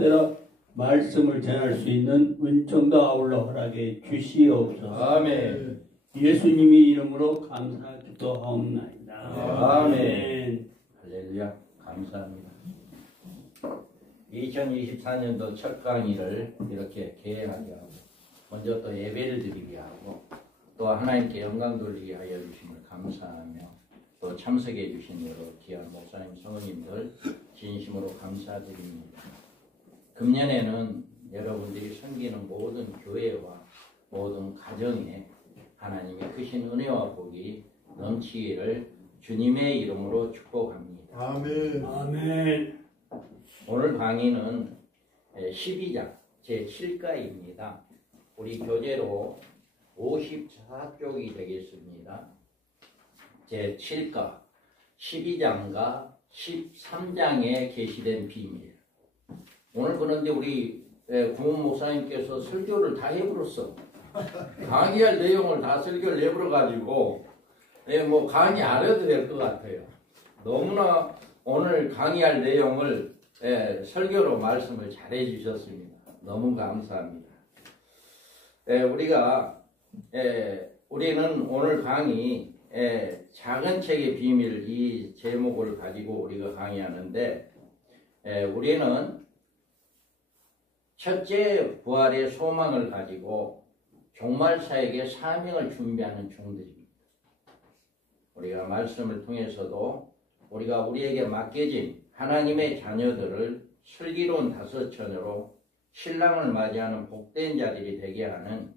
뜻대로 말씀을 전할 수 있는 은총도 아울러 허락해 주시옵소서. 아멘. 예수님의 이름으로 감사 기도하옵나이다. 아멘. 할렐루야. 감사합니다. 2024년도 첫 강의를 이렇게 개행하게 하고 먼저 또 예배를 드리게 하고 또 하나님께 영광 돌리게 하여 주심을 감사하며 또 참석해 주신 여러 귀한 목사님, 성도님들 진심으로 감사드립니다. 금년에는 여러분들이 섬기는 모든 교회와 모든 가정에 하나님의 크신 은혜와 복이 넘치기를 주님의 이름으로 축복합니다. 아멘. 아멘. 오늘 강의는 12장 제7가입니다. 우리 교재로 54쪽이 되겠습니다. 제7가 12장과 13장에 게시된 비밀. 오늘 그런데 우리 구문 목사님께서 설교를 다 해버렸어. 강의할 내용을 다 설교를 해버려가지고 뭐 강의 안 해도 될 것 같아요. 너무나 오늘 강의할 내용을 설교로 말씀을 잘 해주셨습니다. 너무 감사합니다. 우리는 오늘 강의 작은 책의 비밀 이 제목을 가지고 우리가 강의하는데 우리는 첫째 부활의 소망을 가지고 종말사에게 사명을 준비하는 종들입니다. 우리가 말씀을 통해서도 우리가 우리에게 맡겨진 하나님의 자녀들을 슬기로운 다섯처녀로 신랑을 맞이하는 복된 자들이 되게 하는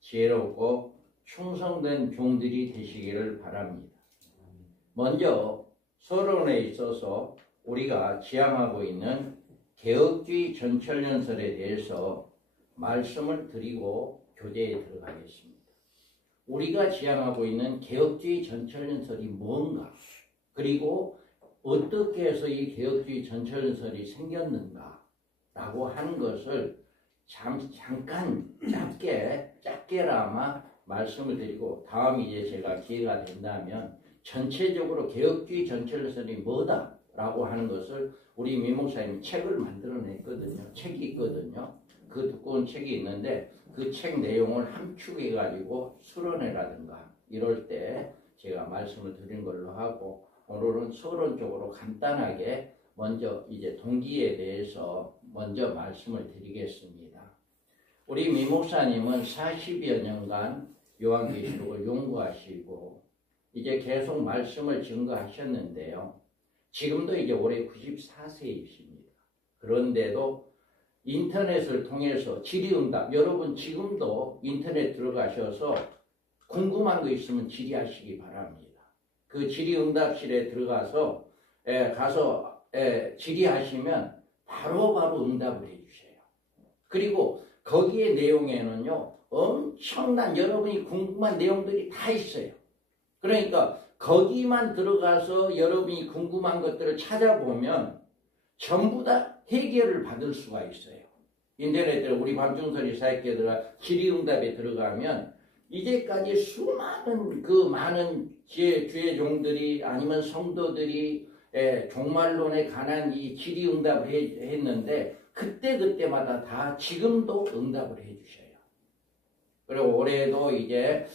지혜롭고 충성된 종들이 되시기를 바랍니다. 먼저 서론에 있어서 우리가 지향하고 있는 개혁주의 전철연설에 대해서 말씀을 드리고 교재에 들어가겠습니다. 우리가 지향하고 있는 개혁주의 전철연설이 뭔가, 그리고 어떻게 해서 이 개혁주의 전철연설이 생겼는가 라고 하는 것을 잠깐 짧게나마 말씀을 드리고 다음 이제 제가 기회가 된다면 전체적으로 개혁주의 전철연설이 뭐다 라고 하는 것을 우리 미 목사님이 책을 만들어냈거든요. 책이 있거든요. 그 두꺼운 책이 있는데 그 책 내용을 함축해 가지고 수련회라든가 이럴 때 제가 말씀을 드린 걸로 하고 오늘은 서론적으로 간단하게 먼저 이제 동기에 대해서 먼저 말씀을 드리겠습니다. 우리 미 목사님은 40여 년간 요한계시록을 연구하시고 이제 계속 말씀을 증거하셨는데요. 지금도 이제 올해 94세이십니다. 그런데도 인터넷을 통해서 질의응답, 여러분 지금도 인터넷 들어가셔서 궁금한 거 있으면 질의하시기 바랍니다. 그 질의응답실에 들어가서 질의하시면 바로바로 응답을 해주세요. 그리고 거기에 내용에는요 엄청난 여러분이 궁금한 내용들이 다 있어요. 그러니까 거기만 들어가서 여러분이 궁금한 것들을 찾아보면 전부 다 해결을 받을 수가 있어요. 인터넷에 우리 밤중설이 사역에 들어가 질의응답에 들어가면 이제까지 수많은 많은 주의 종들이 아니면 성도들이 종말론에 관한 이 질의응답을 했는데 그때마다 다 지금도 응답을 해주셔요. 그리고 올해도 이제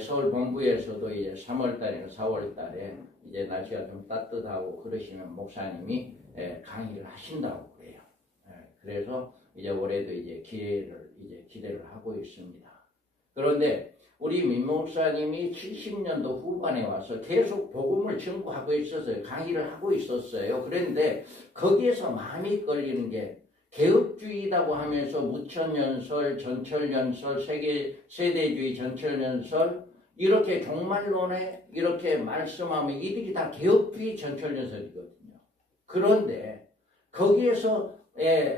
서울 본부에서도 이제 3월달이나 4월달에 이제 날씨가 좀 따뜻하고 그러시면 목사님이 강의를 하신다고 그래요. 그래서 이제 올해도 이제 기대를 하고 있습니다. 그런데 우리 민 목사님이 70년도 후반에 와서 계속 복음을 전구하고 있었어요. 강의를 하고 있었어요. 그런데 거기에서 마음이 끌리는 게 개혁주의라고 하면서 무천연설, 전철연설, 세대주의 전철연설 이렇게 종말론에 이렇게 말씀하면 이들이 다 개혁주의 전철연설이거든요. 그런데 거기에서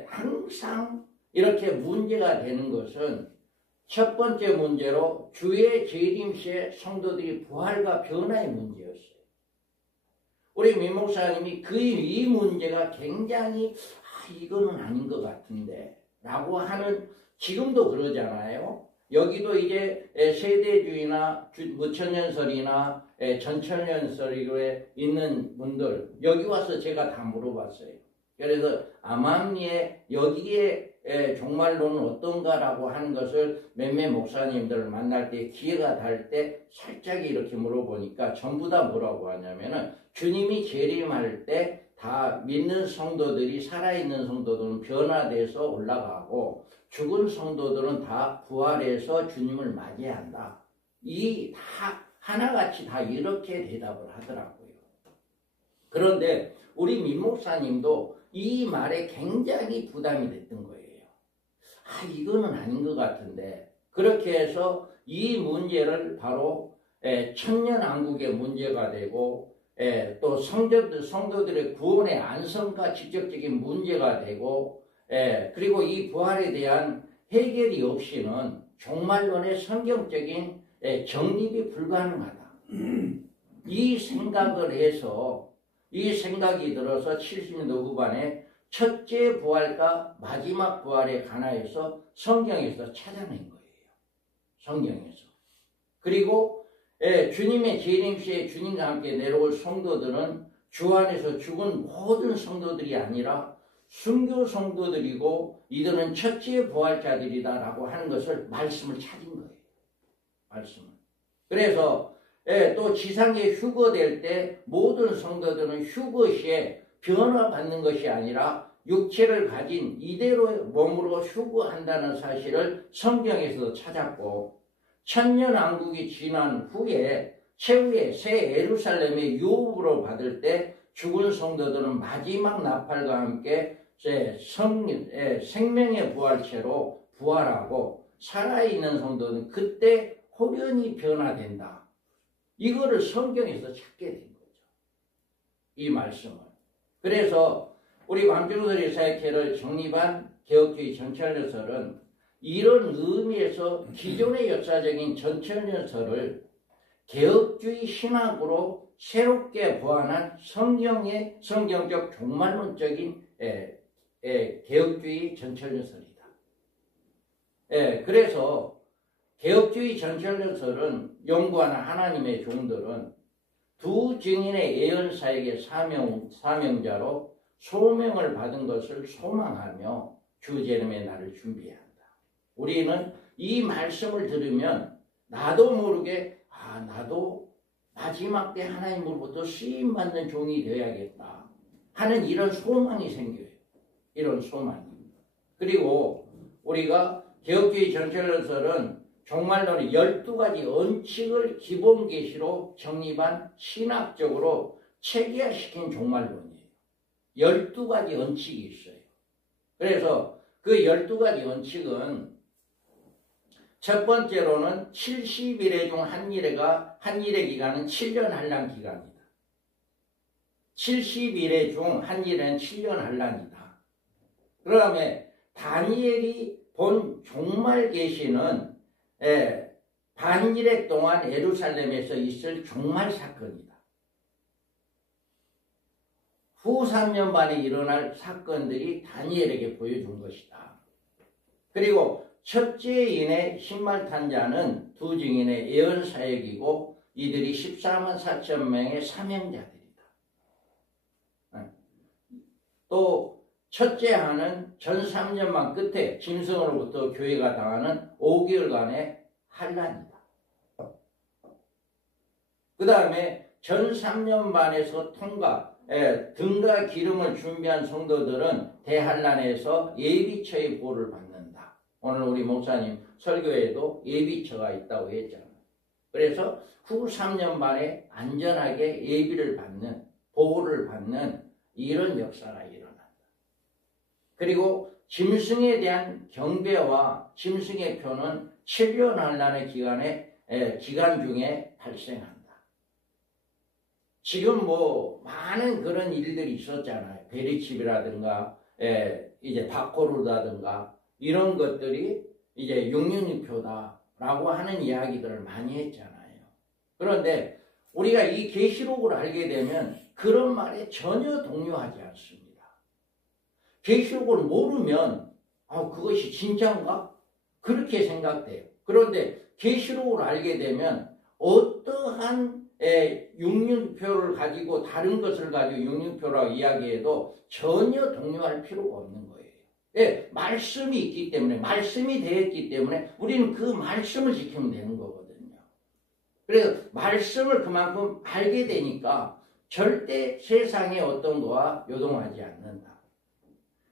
항상 이렇게 문제가 되는 것은 첫 번째 문제로 주의 재림 시에 성도들이 부활과 변화의 문제였어요. 우리 민 목사님이 이 문제가 굉장히 이거는 아닌 것 같은데 라고 하는 지금도 그러잖아요. 여기도 이제 세대주의나 무천연설이나 전철연설에 있는 분들 여기 와서 제가 다 물어봤어요. 그래서 암암리에 여기에 종말론은 어떤가라고 하는 것을 몇몇 목사님들을 만날 때 기회가 될 때 살짝 이렇게 물어보니까 전부 다 뭐라고 하냐면은 주님이 재림할 때 다 믿는 성도들이 살아있는 성도들은 변화돼서 올라가고 죽은 성도들은 다 부활해서 주님을 맞이한다. 이 다 하나같이 다 이렇게 대답을 하더라고요. 그런데 우리 민 목사님도 이 말에 굉장히 부담이 됐던 거예요. 이거는 아닌 것 같은데 그렇게 해서 이 문제를 바로 천년왕국의 문제가 되고 또 성도들의 구원의 안성과 직접적인 문제가 되고 그리고 이 부활에 대한 해결이 없이는 종말론의 성경적인 정립이 불가능하다. 이 생각을 해서 이 생각이 들어서 70년대 후반에 첫째 부활과 마지막 부활에 관하여서 성경에서 찾아낸 거예요. 성경에서. 그리고 주님의 재림 시에 주님과 함께 내려올 성도들은 주 안에서 죽은 모든 성도들이 아니라 순교 성도들이고 이들은 첫째 부활자들이다라고 하는 것을 말씀을 찾은 거예요. 말씀을. 그래서 또 지상에 휴거될 때 모든 성도들은 휴거 시에 변화받는 것이 아니라 육체를 가진 이대로의 몸으로 휴거한다는 사실을 성경에서 찾았고 천년왕국이 지난 후에 최후의 새 예루살렘의 유업으로 받을 때 죽은 성도들은 마지막 나팔과 함께 생명의 부활체로 부활하고 살아있는 성도는 그때 호련히 변화된다. 이거를 성경에서 찾게 된 거죠. 이 말씀을. 그래서 우리 왕중설 이사야서를 정립한 개혁주의 전철연설은 이런 의미에서 기존의 역사적인 전철연설을 개혁주의 신학으로 새롭게 보완한 성경적 종말론적인 개혁주의 전철연설이다. 그래서 개혁주의 전철연설은 연구하는 하나님의 종들은 두 증인의 예언사에게 사명자로 소명을 받은 것을 소망하며 주 재림의 날을 준비한다. 우리는 이 말씀을 들으면 나도 모르게 나도 마지막 때 하나님으로부터 쓰임받는 종이 되어야겠다 하는 이런 소망이 생겨요. 이런 소망이. 그리고 우리가 개혁주의 전철연설은 종말론의 12가지 원칙을 기본 계시로 정립한 신학적으로 체계화시킨 종말론이에요. 12가지 원칙이 있어요. 그래서 그 12가지 원칙은 첫 번째로는 70일의 중 한 일의 기간은 7년 한란 기간이다. 70일의 중 한 일은 7년 한란이다. 그 다음에 다니엘이 본 종말 계시는 반일의 동안 예루살렘에서 있을 종말 사건이다. 후 3년 만에 일어날 사건들이 다니엘에게 보여준 것이다. 그리고 첫째인의 신말탄자는 두 증인의 예언사역이고 이들이 14만 4천 명의 사명자들이다. 또 첫째 하는 전 3년만 끝에 짐승으로부터 교회가 당하는 5개월간의 환난이다. 그 다음에 전 3년 반에서 등과 기름을 준비한 성도들은 대환난에서 예비처의 보호를 받는다. 오늘 우리 목사님 설교에도 예비처가 있다고 했잖아요. 그래서 후 3년 반에 안전하게 예비를 받는, 보호를 받는 이런 역사가 일어난다. 그리고 짐승에 대한 경배와 짐승의 표는 7년 환난의 기간 중에 발생한다. 지금 많은 그런 일들이 있었잖아요. 베리칩이라든가 이제 바코르다든가 이런 것들이 이제 666표다라고 하는 이야기들을 많이 했잖아요. 그런데 우리가 이 계시록을 알게 되면 그런 말에 전혀 동요하지 않습니다. 계시록을 모르면 그것이 진짜인가? 그렇게 생각돼요. 그런데 계시록을 알게 되면 어떠한 육륜표를 가지고 다른 것을 가지고 육륜표라고 이야기해도 전혀 동요할 필요가 없는 거예요. 예, 말씀이 있기 때문에, 말씀이 되었기 때문에 우리는 그 말씀을 지키면 되는 거거든요. 그래서 말씀을 그만큼 알게 되니까 절대 세상의 어떤 거와 요동하지 않는다.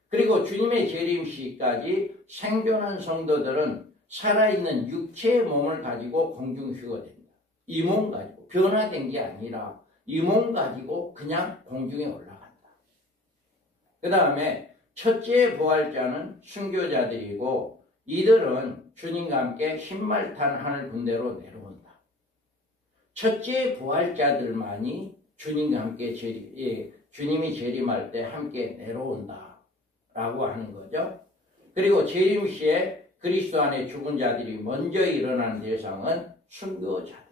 그리고 주님의 재림 시까지 생존한 성도들은 살아있는 육체의 몸을 가지고 공중휴거된다. 이 몸 가지고 변화된 게 아니라 이 몸 가지고 그냥 공중에 올라간다. 그 다음에 첫째 부활자는 순교자들이고 이들은 주님과 함께 신말탄 하늘 군대로 내려온다. 첫째 부활자들만이 주님과 함께 주님이 재림할 때 함께 내려온다 라고 하는 거죠. 그리고 재림 시에 그리스도 안에 죽은 자들이 먼저 일어나는 대상은 순교자들이다.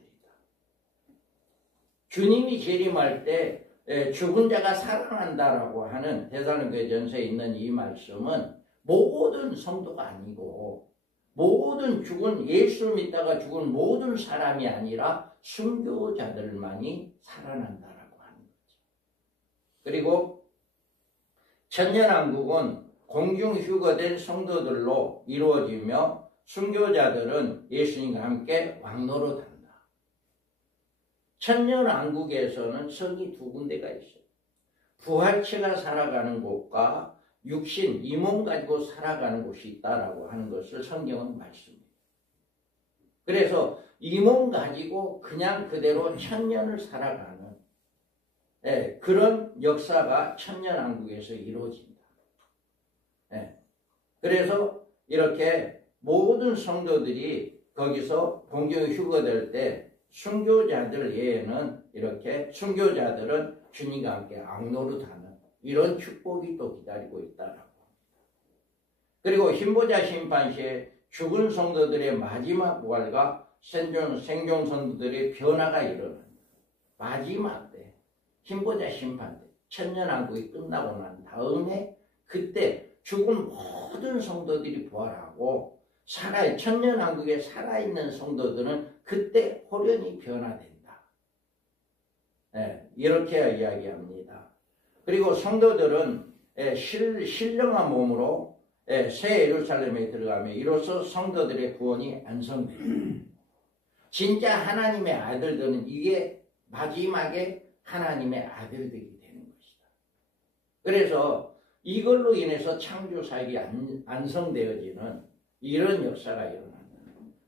주님이 재림할 때 죽은 자가 살아난다라고 하는 데살로니가전서에 있는 이 말씀은 모든 성도가 아니고 모든 죽은 예수를 믿다가 죽은 모든 사람이 아니라 순교자들만이 살아난다라고 하는 거죠. 그리고 천년왕국은 공중휴거된 성도들로 이루어지며 순교자들은 예수님과 함께 왕노릇한다. 천년왕국에서는 성이 두 군데가 있어요. 부활체가 살아가는 곳과 육신, 이 몸 가지고 살아가는 곳이 있다라고 하는 것을 성경은 말씀해요. 그래서 이 몸 가지고 그냥 그대로 천년을 살아가는 그런 역사가 천년왕국에서 이루어진다. 그래서 이렇게 모든 성도들이 거기서 공중휴거될 때 순교자들 외에는 이렇게 순교자들은 주님과 함께 왕노릇하는 이런 축복이 또 기다리고 있다라고 합니다. 그리고 흰보자 심판시에 죽은 성도들의 마지막 부활과 생존 성도들의 변화가 일어납니다. 마지막 때 흰보자 심판 때 천년왕국이 끝나고 난 다음에 그때 죽은 모든 성도들이 부활하고 천년왕국에 살아있는 성도들은 그때 호련히 변화된다. 이렇게 이야기합니다. 그리고 성도들은 신령한 몸으로 새 예루살렘에 들어가며 이로써 성도들의 구원이 완성됩니다. 진짜 하나님의 아들들은 이게 마지막에 하나님의 아들들이 되는 것이다. 그래서 이걸로 인해서 창조 사역이 완성되어지는 이런 역사가 일어난다.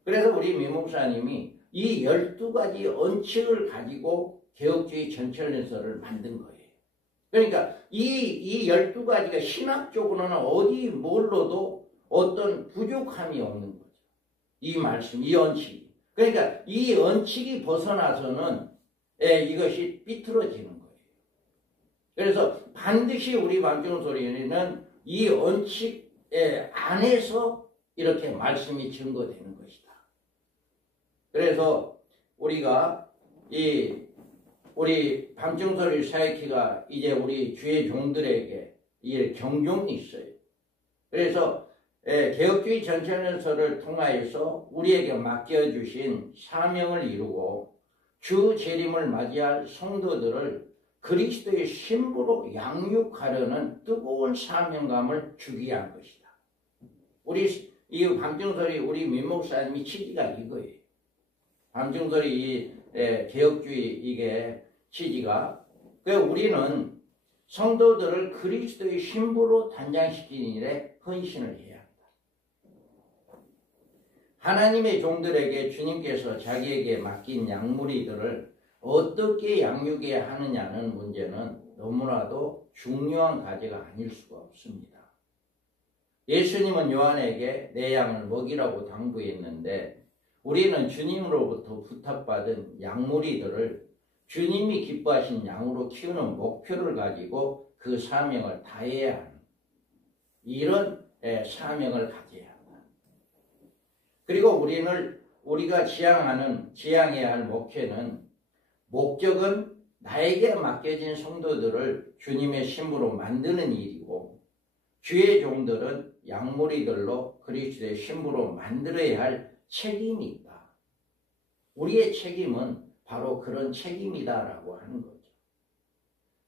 그래서 우리 미목사님이 이 12가지 언칙을 가지고 개혁주의 전철연설을 만든 거예요. 그러니까 이 12가지가 신학적으로는 어디 뭘로도 어떤 부족함이 없는 거죠. 이 말씀, 이 언칙이. 그러니까 이 언칙이 벗어나서는 이것이 삐뚤어지는 거예요. 그래서 반드시 우리 밤중소리는 이 언칙 안에서 이렇게 말씀이 증거되는 것이다. 그래서 우리가 우리 밤중소리 사역회가 이제 우리 주의 종들에게 이 경종이 있어요. 그래서 개혁주의 전철연설을 통하여서 우리에게 맡겨주신 사명을 이루고 주 재림을 맞이할 성도들을 그리스도의 신부로 양육하려는 뜨거운 사명감을 주기 위한 것이다. 이 밤중소리 우리 민목사님이 취지가 이거예요. 밤중소리 이 개혁주의 이게 취지가 우리는 성도들을 그리스도의 신부로 단장시키는 일에 헌신을 해야 한다. 하나님의 종들에게 주님께서 자기에게 맡긴 양무리들을 어떻게 양육해야 하느냐는 문제는 너무나도 중요한 과제가 아닐 수가 없습니다. 예수님은 요한에게 내 양을 먹이라고 당부했는데 우리는 주님으로부터 부탁받은 양무리들을 주님이 기뻐하신 양으로 키우는 목표를 가지고 그 사명을 다해야 하는 이런 사명을 가져야 한다. 그리고 우리가 지향해야 할 목적은 나에게 맡겨진 성도들을 주님의 신부로 만드는 일이고 주의 종들은 양무리들로 그리스도의 신부로 만들어야 할 책임이 있다. 우리의 책임은 바로 그런 책임이다라고 하는 거죠.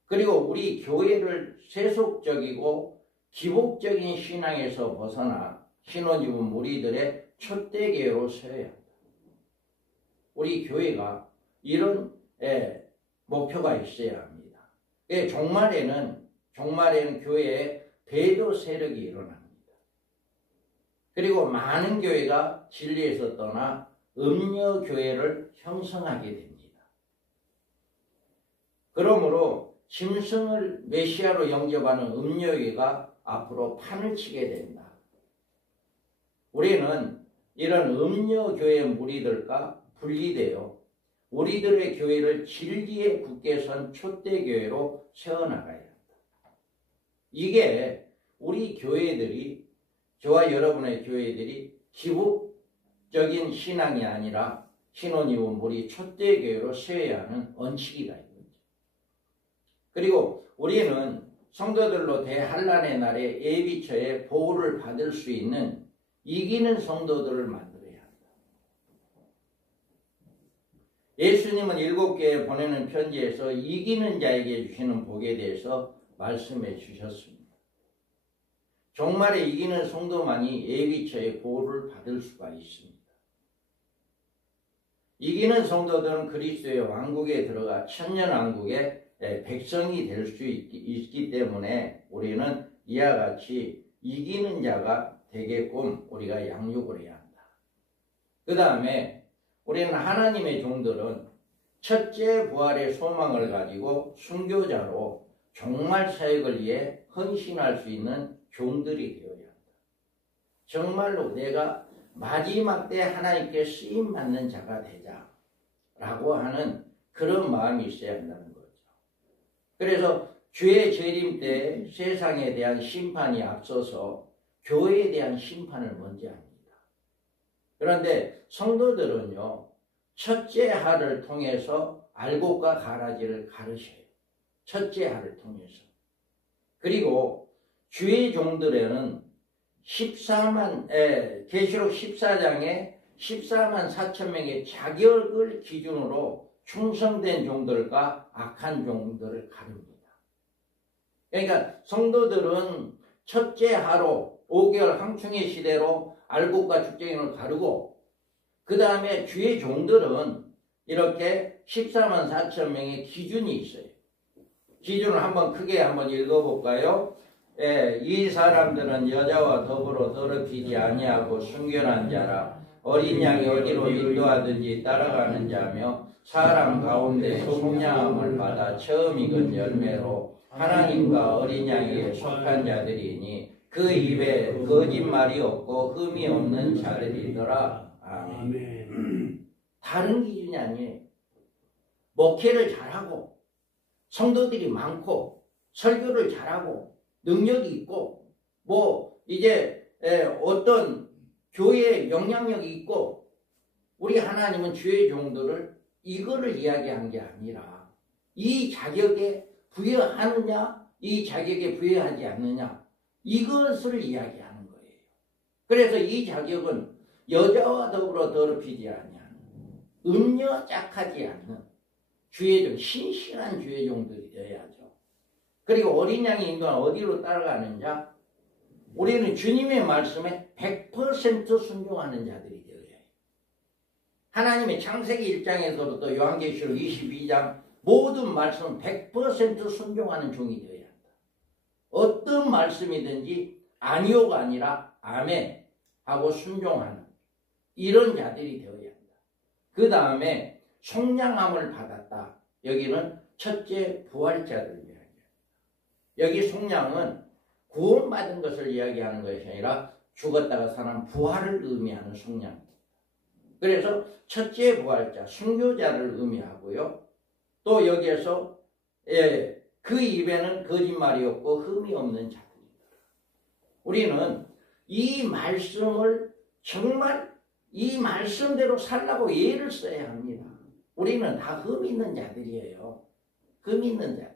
그리고 우리 교회를 세속적이고 기복적인 신앙에서 벗어나 신혼이분 무리들의 촛대교회로 세워야 한다. 우리 교회가 이런 목표가 있어야 합니다. 종말에는 교회에 배도 세력이 일어납니다. 그리고 많은 교회가 진리에서 떠나 음녀 교회를 형성하게 됩니다. 그러므로 짐승을 메시아로 영접하는 음녀교회가 앞으로 판을 치게 된다. 우리는 이런 음녀교회 무리들과 분리되어 우리들의 교회를 진리에 굳게 선 촛대교회로 세워나가야 한다. 이게 우리 교회들이, 저와 여러분의 교회들이 기복적인 신앙이 아니라 신혼이온 무리 촛대교회로 세워야 하는 원칙이다. 그리고 우리는 성도들로 대환란의 날에 예비처에 보호를 받을 수 있는 이기는 성도들을 만들어야 한다. 예수님은 7교회에 보내는 편지에서 이기는 자에게 주시는 복에 대해서 말씀해 주셨습니다. 종말에 이기는 성도만이 예비처의 보호를 받을 수가 있습니다. 이기는 성도들은 그리스도의 왕국에 들어가 천년왕국의 백성이 될 수 있기 때문에 우리는 이와 같이 이기는 자가 되게끔 우리가 양육을 해야 한다. 그 다음에 우리는 하나님의 종들은 첫째 부활의 소망을 가지고 순교자로 종말 사역을 위해 헌신할 수 있는 종들이 되어야 한다. 정말로 내가 마지막 때 하나님께 쓰임받는 자가 되자라고 하는 그런 마음이 있어야 한다는 거죠. 그래서 주의 재림 때 세상에 대한 심판이 앞서서 교회에 대한 심판을 먼저 합니다. 그런데 성도들은요, 첫째 하를 통해서 알곡과 가라지를 가르쳐요. 첫째 하를 통해서. 그리고 주의 종들에는 계시록 14장에 14만 4천 명의 자격을 기준으로 충성된 종들과 악한 종들을 가릅니다. 그러니까 성도들은 첫째 하로 5개월 황충의 시대로 알곡과 죽쟁이를 가르고, 그 다음에 주의 종들은 이렇게 14만 4천 명의 기준이 있어요. 기준을 크게 한번 읽어볼까요? 이 사람들은 여자와 더불어 더럽히지 아니하고 순결한 자라, 어린 양이 어디로 인도하든지 따라가는 자며, 사람 가운데 속량함을 받아 처음 익은 열매로 하나님과 어린 양에게 속한 자들이니 그 입에 거짓말이 없고 흠이 없는 자들이더라. 아멘. 다른 기준이 아니에요. 목회를 잘하고 성도들이 많고 설교를 잘하고 능력이 있고 어떤 교회에 영향력이 있고, 우리 하나님은 주의 종들을 이거를 이야기한 게 아니라 이 자격에 부여하느냐 이 자격에 부여하지 않느냐 이것을 이야기하는 거예요. 그래서 이 자격은 여자와 더불어 더럽히지 아니하는, 음녀 짝하지 않는 주의 종, 신실한 주의 종들이 되어야죠. 그리고 어린 양이 인도한 어디로 따라가는 자, 우리는 주님의 말씀에 100% 순종하는 자들이 되어야 해요. 하나님의 창세기 1장에서부터 요한계시록 22장 모든 말씀은 100% 순종하는 종이 되어야 한다. 어떤 말씀이든지 아니오가 아니라 아멘 하고 순종하는 이런 자들이 되어야 한다. 그 다음에 속량함을 받았다. 여기는 첫째 부활자들 이야기합니다. 여기 속량은 구원받은 것을 이야기하는 것이 아니라 죽었다가 사는 부활을 의미하는 속량입니다. 그래서 첫째 부활자, 순교자를 의미하고요. 또 여기에서 그 입에는 거짓말이 없고 흠이 없는 자들입니다. 우리는 이 말씀을 정말 이 말씀대로 살라고 예를 써야 합니다. 우리는 다 흠 있는 자들이에요. 흠 있는 자들.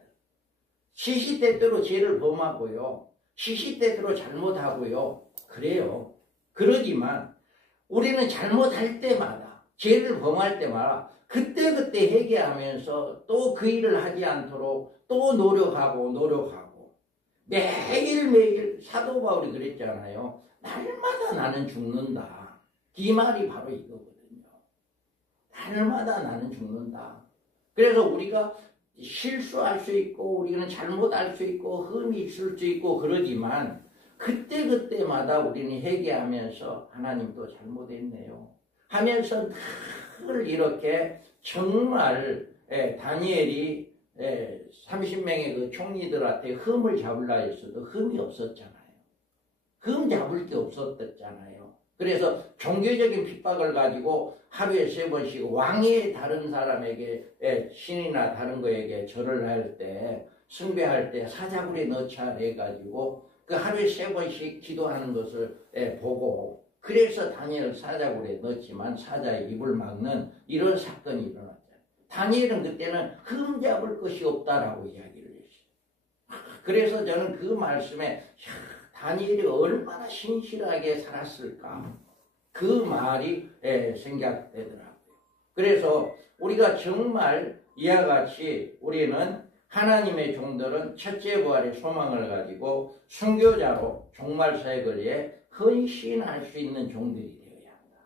시시때때로 죄를 범하고요. 시시때때로 잘못하고요. 그래요. 그러지만 우리는 잘못할 때마다, 죄를 범할 때마다 그때그때 회개하면서 또 그 일을 하지 않도록 또 노력하고 매일매일 사도 바울이 그랬잖아요. 날마다 나는 죽는다. 이 말이 바로 이거거든요. 날마다 나는 죽는다. 그래서 우리가 실수할 수 있고 우리는 잘못할 수 있고 흠이 있을 수 있고 그러지만 그때그때마다 우리는 회개하면서 하나님 또 잘못했네요 하면서 늘 이렇게 정말 다니엘이 30명의 그 총리들한테 흠을 잡으려 했어도 흠이 없었잖아요. 흠 잡을 게 없었잖아요. 그래서 종교적인 핍박을 가지고 하루에 3번씩 왕의 다른 사람에게 신이나 다른 거에게 절을 할 때 숭배할 때 사자굴에 넣자 해가지고 그 하루에 3번씩 기도하는 것을 보고 그래서 다니엘 사자굴에 넣었지만 사자의 입을 막는 이런 사건이 일어났잖아요. 다니엘은 그때는 흠 잡을 것이 없다라고 이야기를 했어요. 그래서 저는 그 말씀에 다니엘이 얼마나 신실하게 살았을까 그 말이 생각되더라고요. 그래서 우리가 정말 이와 같이 우리는 하나님의 종들은 첫째 부활의 소망을 가지고 순교자로 종말 사역을 위해 헌신할 수 있는 종들이 되어야 한다.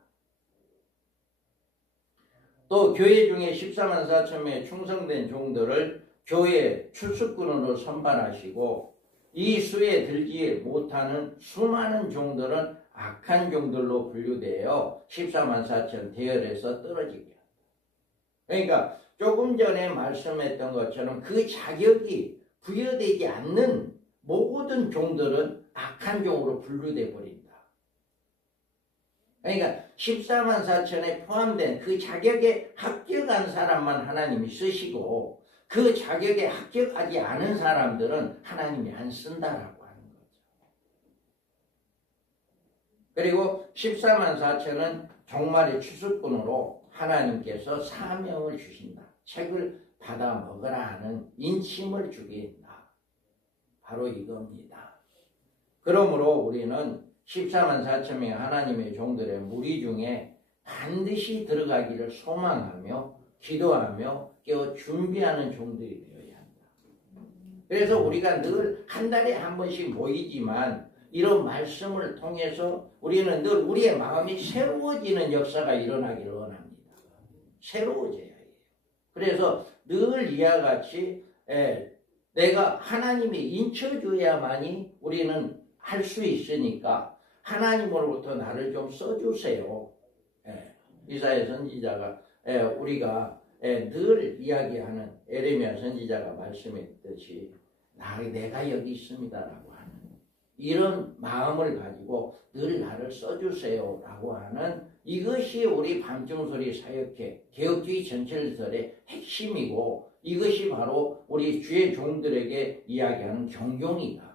또 교회 중에 14만 4천 명의 충성된 종들을 교회 출석군으로 선발하시고 이 수에 들지 못하는 수많은 종들은 악한 종들로 분류되어 14만 4천 대열에서 떨어지게 한다. 그러니까 조금 전에 말씀했던 것처럼 그 자격이 부여되지 않는 모든 종들은 악한 종으로 분류돼 버린다. 그러니까 14만 4천에 포함된 그 자격에 합격한 사람만 하나님이 쓰시고 그 자격에 합격하지 않은 사람들은 하나님이 안 쓴다라고 하는 거죠. 그리고 14만 4천은 종말의 추수꾼으로 하나님께서 사명을 주신다. 책을 받아 먹으라 하는 인침을 주게 한다. 바로 이겁니다. 그러므로 우리는 14만 4천 명의 하나님의 종들의 무리 중에 반드시 들어가기를 소망하며 기도하며 깨어 준비하는 종들이 되어야 한다. 그래서 우리가 늘 한 달에 한 번씩 모이지만 이런 말씀을 통해서 우리는 늘 우리의 마음이 새로워지는 역사가 일어나기를 원합니다. 새로워져야 해요. 그래서 늘 이와 같이 내가 하나님이 인쳐줘야만이 우리는 할 수 있으니까 하나님으로부터 나를 좀 써주세요. 이사야 선지자가 우리가 늘 이야기하는 에레미야 선지자가 말씀했듯이 내가 여기 있습니다라고 하는 이런 마음을 가지고 늘 나를 써주세요라고 하는 이것이 우리 밤중소리 사역회 개혁주의 전철설의 핵심이고 이것이 바로 우리 주의 종들에게 이야기하는 경종이다.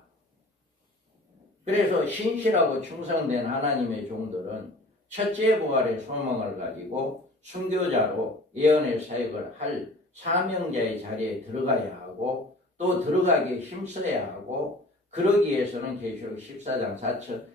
그래서 신실하고 충성된 하나님의 종들은 첫째 부활의 소망을 가지고 순교자로 예언의 사역을 할 사명자의 자리에 들어가야 하고 또 들어가기에 힘써야 하고 그러기 위해서는 계시록 14장에서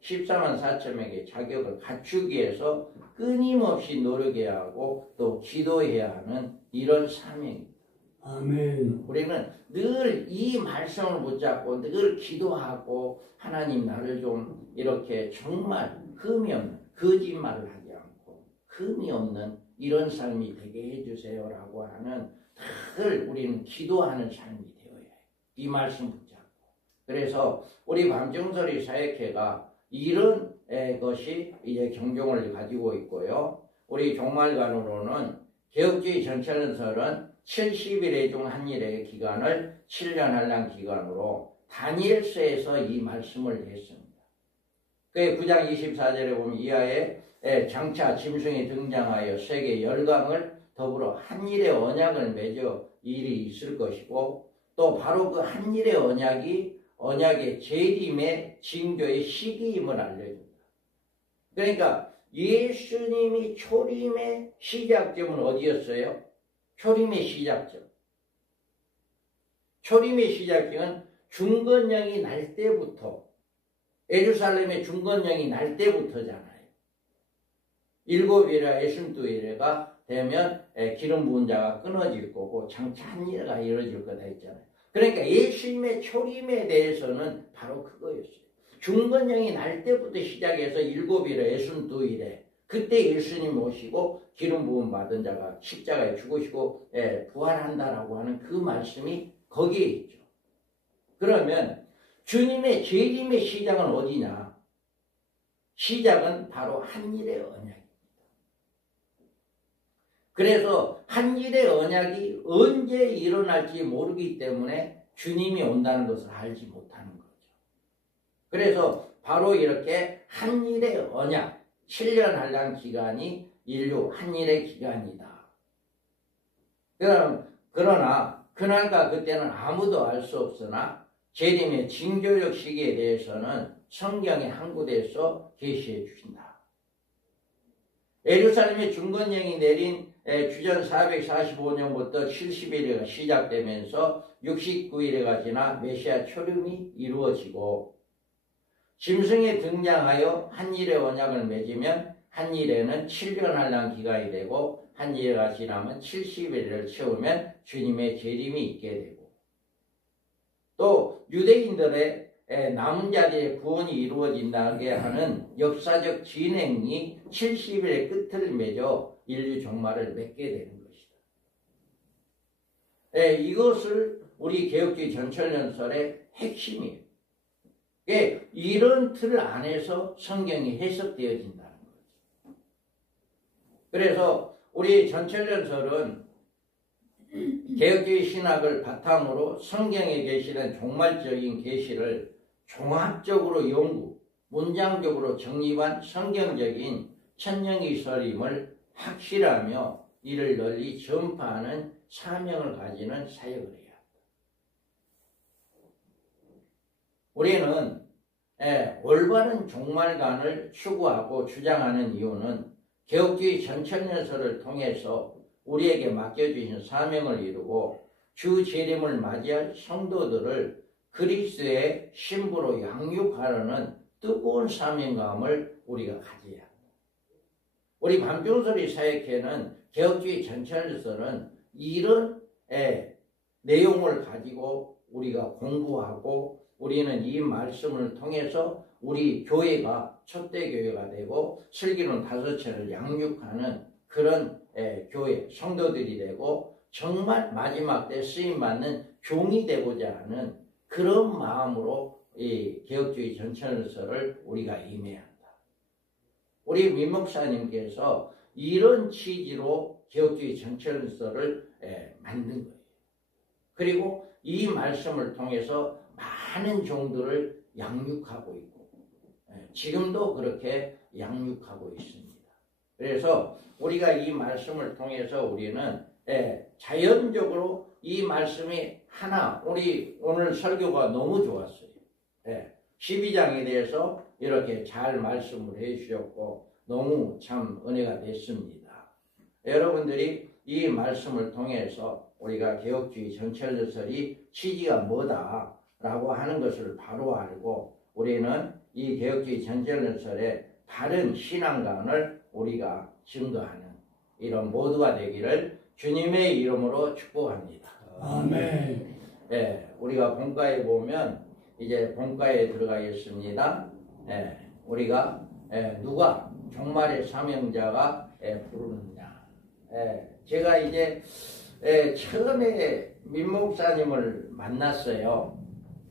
14만 4천 명의 자격을 갖추기 위해서 끊임없이 노력해야 하고 또 기도해야 하는 이런 사명입니다. 아멘. 우리는 늘 이 말씀을 붙잡고 늘 기도하고 하나님 나를 좀 이렇게 정말 흠이 없는 거짓말을 하지 않고 흠이 없는 이런 삶이 되게 해주세요라고 하는 늘 우리는 기도하는 삶이 되어야 해요. 이 말씀 붙잡고. 그래서 우리 밤중소리 사역회가 이런 것이 이제 경종을 가지고 있고요. 우리 종말관으로는 개혁주의 전철연설은 70일의 중 한 일의 기간을 7년 한량 기간으로 다니엘서에서 이 말씀을 했습니다. 그 9장 24절에 보면 이하에 장차 짐승이 등장하여 세계 열강을 더불어 한 일의 언약을 맺어 일이 있을 것이고 또 바로 그 한 일의 언약의 재림의 징조의 시기임을 알려줍니다. 그러니까 예수님이 초림의 시작점은 어디였어요? 초림의 시작점. 초림의 시작점은 중건령이 날 때부터 예루살렘의 중건령이 날 때부터잖아요. 7일에 62일에가 되면 기름 부은 자가 끊어질 거고 장차 한 일회가 이루어질 거다 했잖아요. 그러니까 예수님의 초림에 대해서는 바로 그거였어요. 중건령이 날 때부터 시작해서 7일에 62일에 그때 예수님 오시고 기름 부음 받은 자가 십자가에 죽으시고 부활한다라고 하는 그 말씀이 거기에 있죠. 그러면 주님의 재림의 시작은 어디냐? 시작은 바로 한일의 언약입니다. 그래서 한일의 언약이 언제 일어날지 모르기 때문에 주님이 온다는 것을 알지 못하는 거죠. 그래서 바로 이렇게 한일의 언약, 7년 한량 기간이 인류 한일의 기간이다. 그러나 그날과 그때는 아무도 알 수 없으나 재림의 징조적 시기에 대해서는 성경의 한 곳에서 계시해 주신다. 예루살렘의 중건령이 내린 주전 445년부터 70일이 시작되면서 69일에가 지나 메시아 초림이 이루어지고 짐승에 등장하여 한일의 언약을 맺으면 한일에는 7년 한량 기간이 되고 한일회가 지나면 70일을 채우면 주님의 재림이 있게 되고 또 유대인들의 남은 자들의 구원이 이루어진다게 하는 역사적 진행이 70일의 끝을 맺어 인류 종말을 맺게 되는 것이다. 이것을 우리 개혁주의 전철연설의 핵심이에요. 이런 틀 안에서 성경이 해석되어진다는 거죠. 그래서 우리 전철연설은 개혁주의 신학을 바탕으로 성경에 계시는 종말적인 계시를 종합적으로 연구, 문장적으로 정립한 성경적인 천년기설임을 확실하며 이를 널리 전파하는 사명을 가지는 사역을 해야 합니다. 우리는 올바른 종말관을 추구하고 주장하는 이유는 개혁주의 전천연설을 통해서 우리에게 맡겨주신 사명을 이루고 주 재림을 맞이할 성도들을 그리스도의 신부로 양육하려는 뜨거운 사명감을 우리가 가져야 합니다. 우리 밤중소리 사역회는 개혁주의 전천연설은 이런 내용을 가지고 우리가 공부하고 우리는 이 말씀을 통해서 우리 교회가 첫대 교회가 되고 슬기로운 5채를 양육하는 그런 교회 성도들이 되고 정말 마지막 때 쓰임받는 종이 되고자 하는 그런 마음으로 이 개혁주의 전천연설을 우리가 임해야 한다. 우리 민 목사님께서 이런 취지로 개혁주의 전천연설을 만든 거예요. 그리고 이 말씀을 통해서 많은 종들을 양육하고 있고 지금도 그렇게 양육하고 있습니다. 그래서 우리가 이 말씀을 통해서 우리는 자연적으로 이 말씀이 하나 우리 오늘 설교가 너무 좋았어요. 12장에 대해서 이렇게 잘 말씀을 해주셨고 너무 참 은혜가 됐습니다. 여러분들이 이 말씀을 통해서 우리가 개혁주의 전철연설이 취지가 뭐다라고 하는 것을 바로 알고 우리는 이 개혁주의 전철연설의 바른 신앙관을 우리가 증거하는 이런 모두가 되기를 주님의 이름으로 축복합니다. 아멘. 우리가 본가에 보면 이제 본가에 들어가겠습니다. 우리가 누가 종말의 사명자가 부르느냐. 제가 이제 처음에 민 목사님을 만났어요.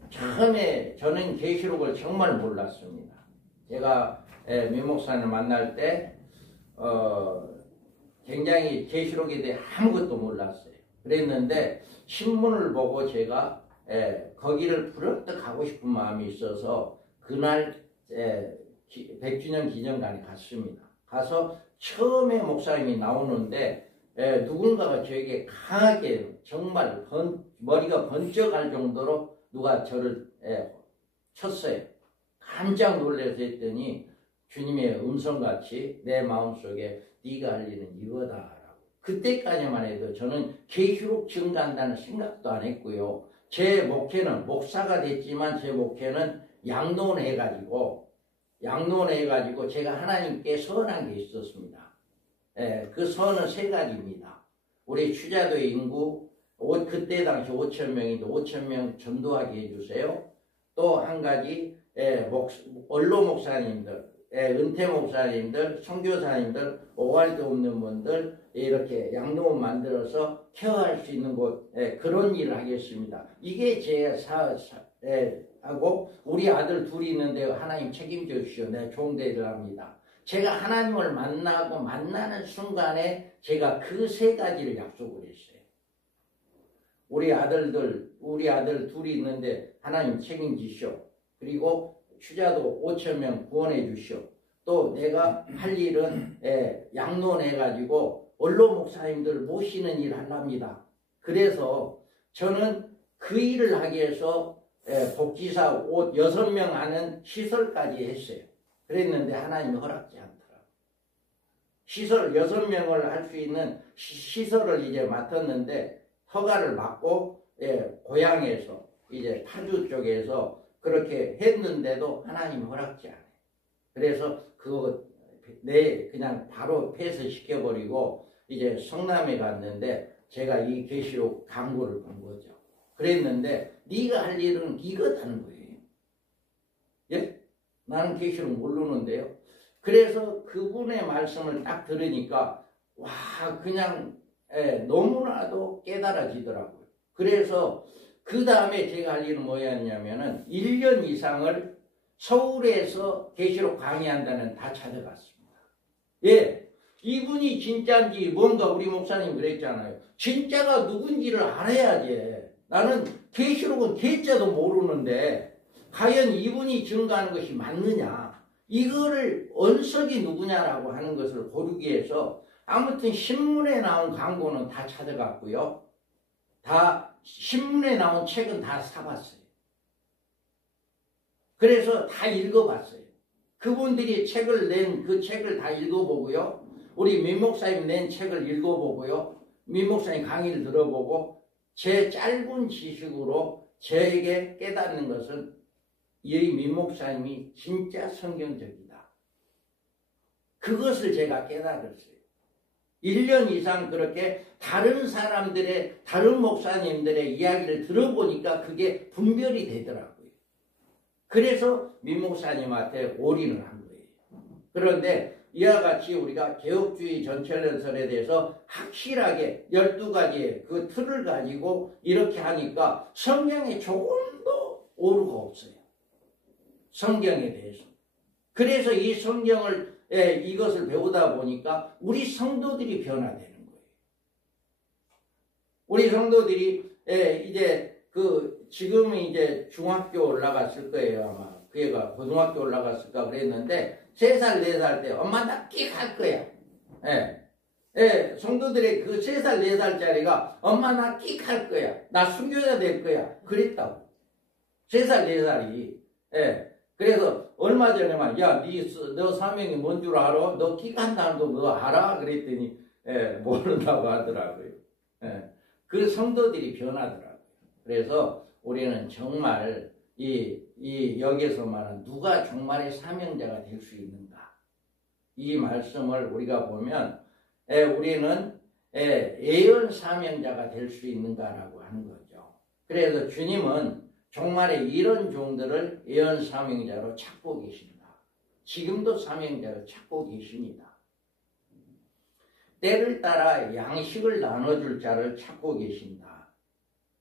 처음에 저는 계시록을 정말 몰랐습니다. 제가 민 목사님을 만날 때 굉장히 계시록에 대해 아무것도 몰랐어요. 그랬는데 신문을 보고 제가 거기를 부럽게 가고 싶은 마음이 있어서 그날 100주년 기념관에 갔습니다. 가서 처음에 목사님이 나오는데 누군가가 저에게 강하게 정말 머리가 번쩍할 정도로 누가 저를 쳤어요. 깜짝 놀라서 했더니 주님의 음성같이 내 마음속에 네가 할 일은 이거다라고. 그때까지만 해도 저는 계시록 증거한다는 생각도 안 했고요. 제 목회는 목사가 됐지만 제 목회는 양론해가지고 제가 하나님께 선한 게 있었습니다. 그 선은 세 가지입니다. 우리 취자도의 인구 그때 당시 5,000명인데 5,000명 전도하게 해주세요. 또 한 가지 원로 목사님들, 은퇴 목사님들, 선교사님들, 오할도 없는 분들 이렇게 양로원 만들어서 케어할 수 있는 곳 그런 일을 하겠습니다. 이게 제 하고 우리 아들 둘이 있는데 하나님 책임져 주시오. 내가 종대를 합니다. 제가 하나님을 만나는 순간에 제가 그 세 가지를 약속을 했어요. 우리 아들 둘이 있는데 하나님 책임지시오. 그리고 취자도 5,000명 구원해 주시오. 또 내가 할 일은 양론해가지고 원로 목사님들 모시는 일 하랍니다. 그래서 저는 그 일을 하기 위해서 복지사 6명 하는 시설까지 했어요. 그랬는데 하나님이 허락지 않더라고요. 시설 6명을 할 수 있는 시설을 이제 맡았는데 허가를 받고 고향에서 이제 파주 쪽에서 그렇게 했는데도 하나님이 허락지 않아요. 그래서 그거 그냥 바로 폐쇄시켜버리고 이제 성남에 갔는데 제가 이 계시록 광고를 본 거죠. 그랬는데 네가 할 일은 이거다 하는 거예요. 예? 나는 계시록 모르는데요. 그래서 그분의 말씀을 딱 들으니까 와 그냥 너무나도 깨달아지더라고요. 그래서 그 다음에 제가 할 일은 뭐였냐면은 1년 이상을 서울에서 계시록 강의한다는 다 찾아갔습니다. 예, 이분이 진짜인지 뭔가 우리 목사님 그랬잖아요. 진짜가 누군지를 알아야지. 나는 계시록은 계자도 모르는데 과연 이분이 증거하는 것이 맞느냐 이거를 언석이 누구냐라고 하는 것을 고르기 위해서 아무튼 신문에 나온 광고는 다 찾아갔고요. 다 신문에 나온 책은 다 사봤어요. 그래서 다 읽어봤어요. 그분들이 책을 낸 그 책을 다 읽어보고요. 우리 민 목사님 낸 책을 읽어보고요. 민 목사님 강의를 들어보고 제 짧은 지식으로 저에게 깨닫는 것은 이 민 목사님이 진짜 성경적이다. 그것을 제가 깨달았어요. 1년 이상 그렇게 다른 사람들의 다른 목사님들의 이야기를 들어보니까 그게 분별이 되더라고요. 그래서 민 목사님한테 올인을 한 거예요. 그런데 이와 같이 우리가 개혁주의 전체론설에 대해서 확실하게 12가지의 그 틀을 가지고 이렇게 하니까 성경에 조금도 오류가 없어요. 성경에 대해서. 그래서 이 성경을 이것을 배우다 보니까 우리 성도들이 변화되는 거예요. 우리 성도들이 이제 지금은 이제 중학교 올라갔을 거예요 아마. 그 애가 고등학교 올라갔을까 그랬는데 3살 4살 때 엄마 나 끽 할 거야. 성도들의 그 3살 4살짜리가 엄마 나 끽 할 거야. 나 순교자 될 거야. 그랬다고. 3살 4살이. 그래서 얼마 전에만 야 너 사명이 뭔 줄 알아? 너 끽 한다는 거 너 알아? 그랬더니 모른다고 하더라고요. 그 성도들이 변하더라고요. 그래서 우리는 정말 여기에서 말하는 누가 정말의 사명자가 될 수 있는가? 이 말씀을 우리가 보면 우리는 예언 사명자가 될 수 있는가라고 하는 거죠. 그래서 주님은 정말의 이런 종들을 예언 사명자로 찾고 계신다. 지금도 사명자로 찾고 계십니다. 때를 따라 양식을 나눠줄 자를 찾고 계신다.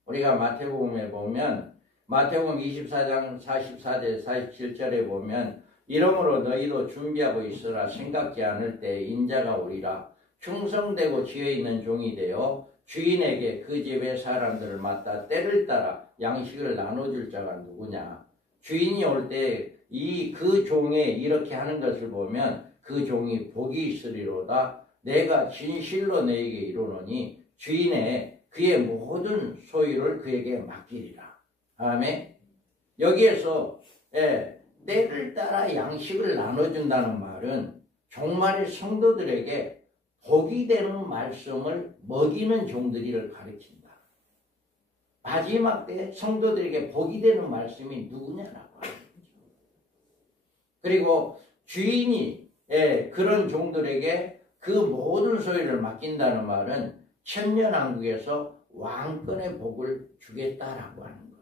우리가 마태복음에 보면 마태복음 24장 44절 47절에 보면 이러므로 너희도 준비하고 있으라. 생각지 않을 때 인자가 오리라. 충성되고 지혜 있는 종이 되어 주인에게 그 집의 사람들을 맡아 때를 따라 양식을 나눠줄 자가 누구냐. 주인이 올 때 그 종에 이렇게 하는 것을 보면 그 종이 복이 있으리로다. 내가 진실로 너에게 이르노니 주인의 그의 모든 소유를 그에게 맡기리라. 아멘. 여기에서 때를 따라 양식을 나눠준다는 말은 정말의 성도들에게 복이 되는 말씀을 먹이는 종들이를 가르친다. 마지막 때 성도들에게 복이 되는 말씀이 누구냐라고 하는 거죠. 그리고 주인이 그런 종들에게 그 모든 소유를 맡긴다는 말은 천년왕국에서 왕권의 복을 주겠다라고 하는 거죠.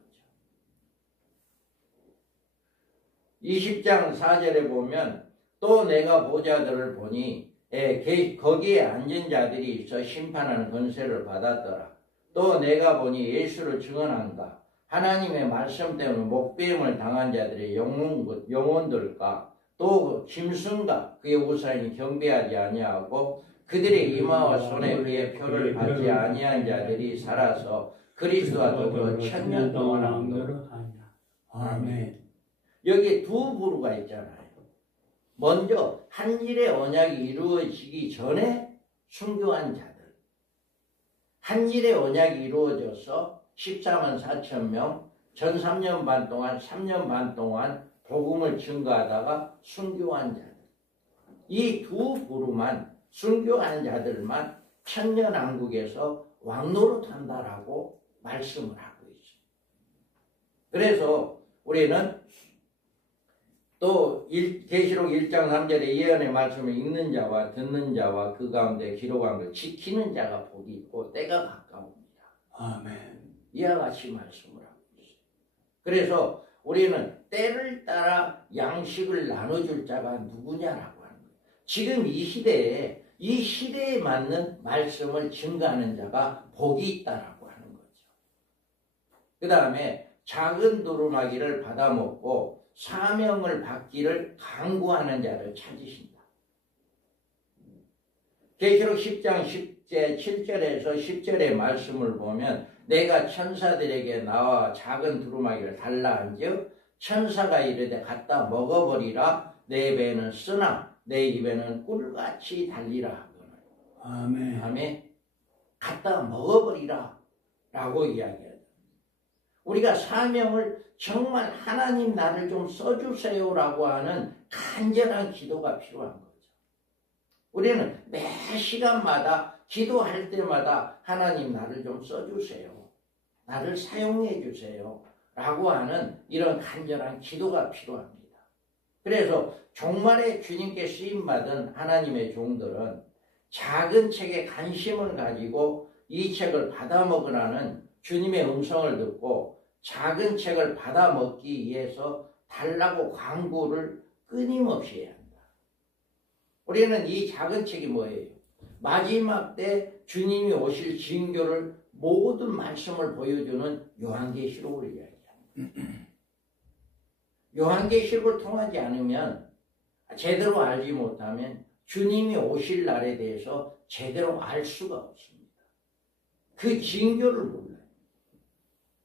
20장 4절에 보면 또 내가 보좌들을 보니 거기에 앉은 자들이 있어 심판하는 권세를 받았더라. 또 내가 보니 예수를 증언한다. 하나님의 말씀 때문에 목배임을 당한 자들의 영혼들과 또 짐승과 그의 우사인이 경배하지 아니하고 그들의 이마와 손에 위에 표를 받지 아니한 자들이 살아서 그리스도와 더불어 천년 동안 왕노릇하냐. 아멘. 여기 두 부류가 있잖아요. 먼저 한 일의 언약이 이루어지기 전에 순교한 자들. 한 일의 언약이 이루어져서 14만 4천 명, 전 3년 반 동안, 3년 반 동안 복음을 증거하다가 순교한 자들. 이 두 부류만, 순교한 자들만 천년왕국에서 왕노릇한다라고 말씀을 하고 있습니다. 그래서 우리는 또 계시록 1장 3절에 예언의 말씀을 읽는 자와 듣는 자와 그 가운데 기록한 걸 지키는 자가 복이 있고 때가 가까웁니다. 아멘. 이와 같이 말씀을 하고 있어요. 그래서 우리는 때를 따라 양식을 나눠줄 자가 누구냐라고 하는 거예요. 지금 이 시대에 맞는 말씀을 증거하는 자가 복이 있다라고 하는 거죠. 그 다음에 작은 두루마기를 받아먹고 사명을 받기를 강구하는 자를 찾으신다. 계시록 10장 7절에서 10절의 말씀을 보면 내가 천사들에게 나와 작은 두루마기를 달라 한즉 천사가 이르되 갖다 먹어버리라. 내 배는 쓰나 내 입에는 꿀같이 달리라 하거늘. 아멘. 아멘. 갖다 먹어버리라 라고 이야기해요. 우리가 사명을 정말 하나님 나를 좀 써주세요라고 하는 간절한 기도가 필요한 거죠. 우리는 매 시간마다 기도할 때마다 하나님 나를 좀 써주세요. 나를 사용해 주세요. 라고 하는 이런 간절한 기도가 필요합니다. 그래서 종말에 주님께 쓰임받은 하나님의 종들은 작은 책에 관심을 가지고 이 책을 받아먹으라는 주님의 음성을 듣고 작은 책을 받아먹기 위해서 달라고 광고를 끊임없이 해야 한다. 우리는 이 작은 책이 뭐예요? 마지막 때 주님이 오실 징조를 모든 말씀을 보여주는 요한계시록을 이야기합니다. 요한계시록을 통하지 않으면 제대로 알지 못하면 주님이 오실 날에 대해서 제대로 알 수가 없습니다. 그 징조를 몰라요.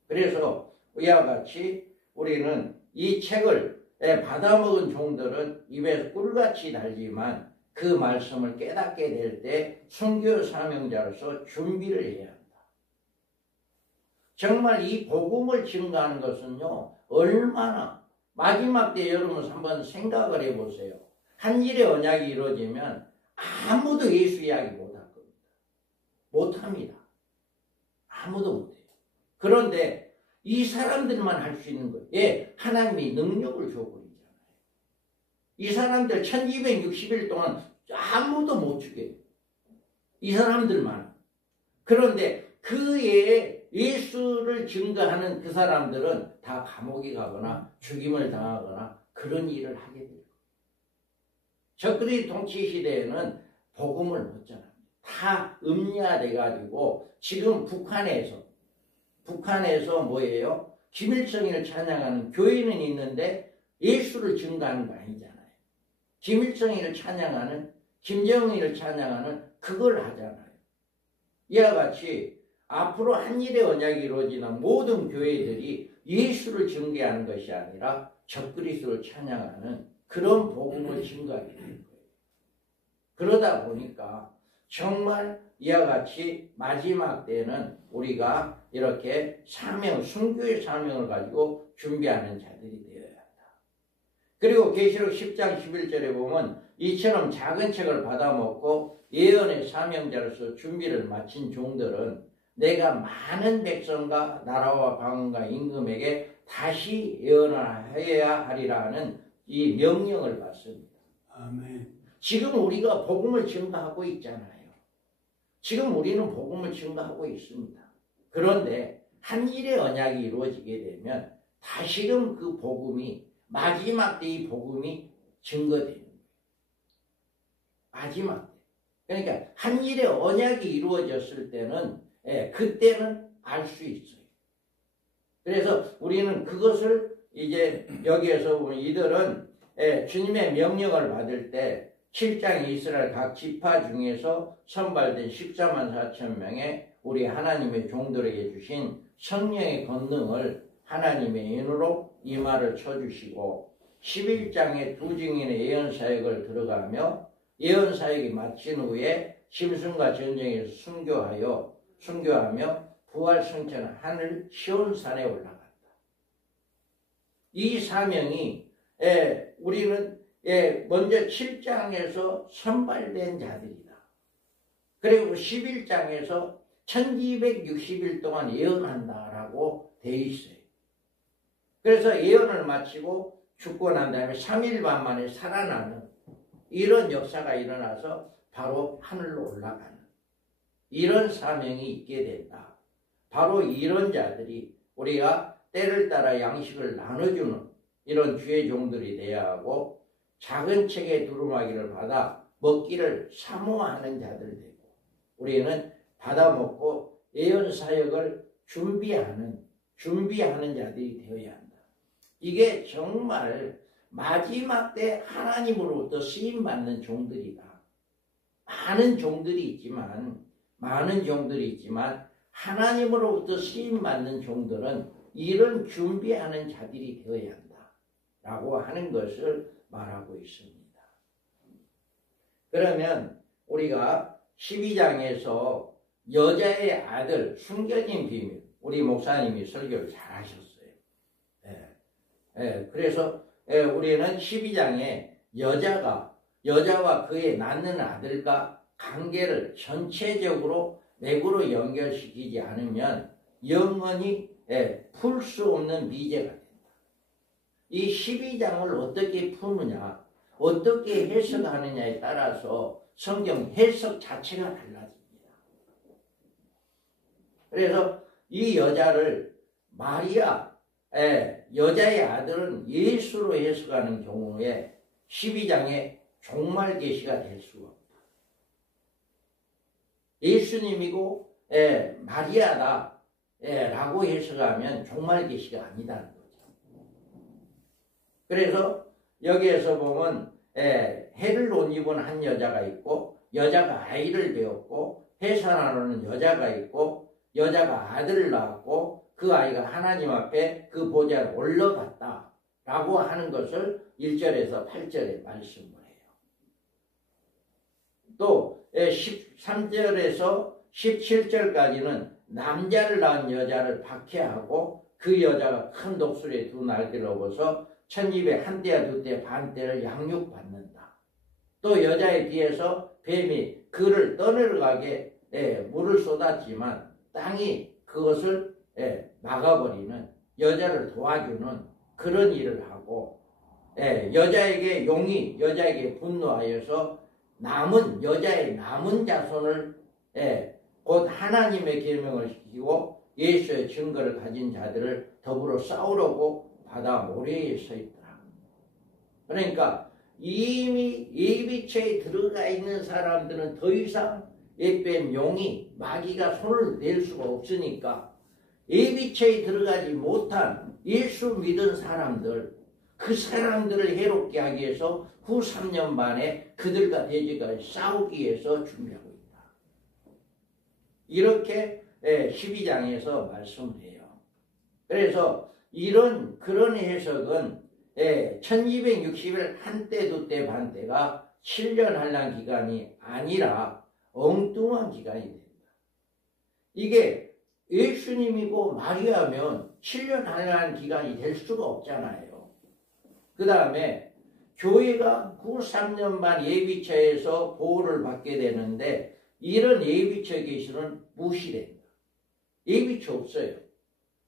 그래서 이와 같이 우리는 이 책을 받아먹은 종들은 입에 꿀같이 달지만 그 말씀을 깨닫게 될 때 순교 사명자로서 준비를 해야 한다. 정말 이 복음을 증거하는 것은요, 얼마나 마지막 때 여러분 한번 생각을 해보세요. 한 일의 언약이 이루어지면 아무도 예수 이야기 못할 겁니다. 못합니다. 아무도 못해요. 그런데 이 사람들만 할 수 있는 거예요. 예, 하나님이 능력을 줘버리잖아요. 이 사람들 1260일 동안 아무도 못 죽여요. 이 사람들만. 그런데 그 외에 예수를 증거하는 그 사람들은 다 감옥에 가거나 죽임을 당하거나 그런 일을 하게 돼요. 적그리 통치 시대에는 복음을 못 전합니다. 다 음리화돼가지고 지금 북한에서 뭐예요? 김일성을 찬양하는 교회는 있는데 예수를 증거하는 거 아니잖아요. 김일성을 찬양하는, 김정은을 찬양하는 그걸 하잖아요. 이와 같이 앞으로 한 일의 언약이 이루어지는 모든 교회들이 예수를 증거하는 것이 아니라 적그리스도를 찬양하는 그런 복음을 증거하게 될 거예요. 그러다 보니까 정말 이와 같이 마지막 때는 우리가 이렇게 사명, 순교의 사명을 가지고 준비하는 자들이 되어야 한다. 그리고 계시록 10장 11절에 보면 이처럼 작은 책을 받아먹고 예언의 사명자로서 준비를 마친 종들은 내가 많은 백성과 나라와 방언과 임금에게 다시 예언을 해야 하리라 하는 이 명령을 받습니다. 아멘. 지금 우리가 복음을 증거하고 있잖아요. 지금 우리는 복음을 증거하고 있습니다. 그런데 한 일의 언약이 이루어지게 되면 다시금 그 복음이 마지막 때 이 복음이 증거되는 거예요. 마지막 때. 그러니까 한 일의 언약이 이루어졌을 때는 그때는 알 수 있어요. 그래서 우리는 그것을 이제 여기에서 보면 이들은 주님의 명령을 받을 때 7장 이스라엘 각 지파 중에서 선발된 14만 4천 명의 우리 하나님의 종들에게 주신 성령의 권능을 하나님의 인으로 이마를 쳐주시고 11장에 두 증인의 예언사역을 들어가며 예언사역이 마친 후에 심승과 전쟁에서 순교하며 부활승천한 하늘 시온산에 올라갔다. 이 사명이 우리는 먼저 7장에서 선발된 자들이다. 그리고 11장에서 1260일 동안 예언한다라고 돼 있어요. 그래서 예언을 마치고 죽고 난 다음에 3일 반 만에 살아나는 이런 역사가 일어나서 바로 하늘로 올라가는 이런 사명이 있게 된다. 바로 이런 자들이 우리가 때를 따라 양식을 나눠주는 이런 주의 종들이 되어야 하고 작은 책의 두루마기를 받아 먹기를 사모하는 자들 되고 우리는 받아 먹고 예언 사역을 준비하는 자들이 되어야 한다. 이게 정말 마지막 때 하나님으로부터 쓰임받는 종들이다. 많은 종들이 있지만 하나님으로부터 쓰임받는 종들은 이런 준비하는 자들이 되어야 한다. 라고 하는 것을 말하고 있습니다. 그러면 우리가 12장에서 여자의 아들 숨겨진 비밀 우리 목사님이 설교를 잘 하셨어요. 그래서 우리는 12장에 여자와 그의 낳는 아들과 관계를 전체적으로 맥으로 연결시키지 않으면 영원히 풀 수 없는 미제가 된다. 이 12장을 어떻게 푸느냐, 어떻게 해석하느냐에 따라서 성경 해석 자체가 달라집니다. 그래서 이 여자를 마리아, 여자의 아들은 예수로 해석하는 경우에 12장에 종말 계시가 될 수가 없다. 예수님이고 마리아다 라고 해석하면 종말 계시가 아니다는 거죠. 그래서 여기에서 보면 해를 못 입은 한 여자가 있고 여자가 아이를 배웠고 해산하는 여자가 있고 여자가 아들을 낳았고 그 아이가 하나님 앞에 그 보좌에 올라갔다 라고 하는 것을 1절에서 8절에 말씀을 해요. 또 13절에서 17절까지는 남자를 낳은 여자를 박해하고 그 여자가 큰 독수리에 두 날개를 업어서 찻잎에 한 떼와 두 떼 반 떼를 양육받는다. 또 여자에 비해서 뱀이 그를 떠내려가게 물을 쏟았지만 땅이 그것을 막아버리는 여자를 도와주는 그런 일을 하고 여자에게 용이 여자에게 분노하여서 여자의 남은 자손을 곧 하나님의 계명을 지키고 예수의 증거를 가진 자들을 더불어 싸우려고 바다 모래에 서 있더라. 그러니까 이미 예비체에 들어가 있는 사람들은 더 이상 뱀 용이 마귀가 손을 낼 수가 없으니까 예비체에 들어가지 못한 예수 믿은 사람들 그 사람들을 해롭게 하기 위해서 후 3년 반에 그들과 돼지가 싸우기 위해서 준비하고 있다. 이렇게 12장에서 말씀을 해요. 그래서 그런 해석은 1260일 한때 두때 반때가 7년 한란 기간이 아니라 엉뚱한 기간이 된다. 이게 예수님이고 마리아면 7년 한란 기간이 될 수가 없잖아요. 그 다음에 교회가 후 3년 반 예비처에서 보호를 받게 되는데 이런 예비처 계시는 무시된다. 예비처 없어요.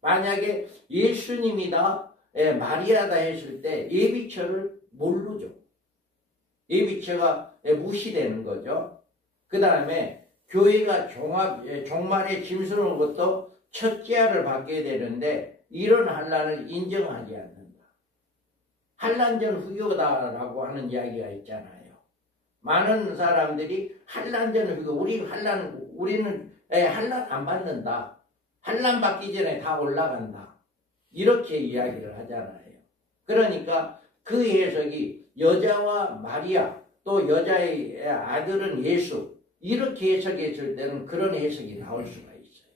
만약에 예수님이다 마리아다 했을 때 예비처를 모르죠. 예비처가 무시되는 거죠. 그 다음에 교회가 종말에 짐승을 것도 첫째 알을 받게 되는데 이런 환란을 인정하지 않는다. 환란전 후교다라고 하는 이야기가 있잖아요. 많은 사람들이 환란전 후교, 우리는 환란 안 받는다. 환란 받기 전에 다 올라간다. 이렇게 이야기를 하잖아요. 그러니까 그 해석이 여자와 마리아 또 여자의 아들은 예수 이렇게 해석했을 때는 그런 해석이 나올 수가 있어요.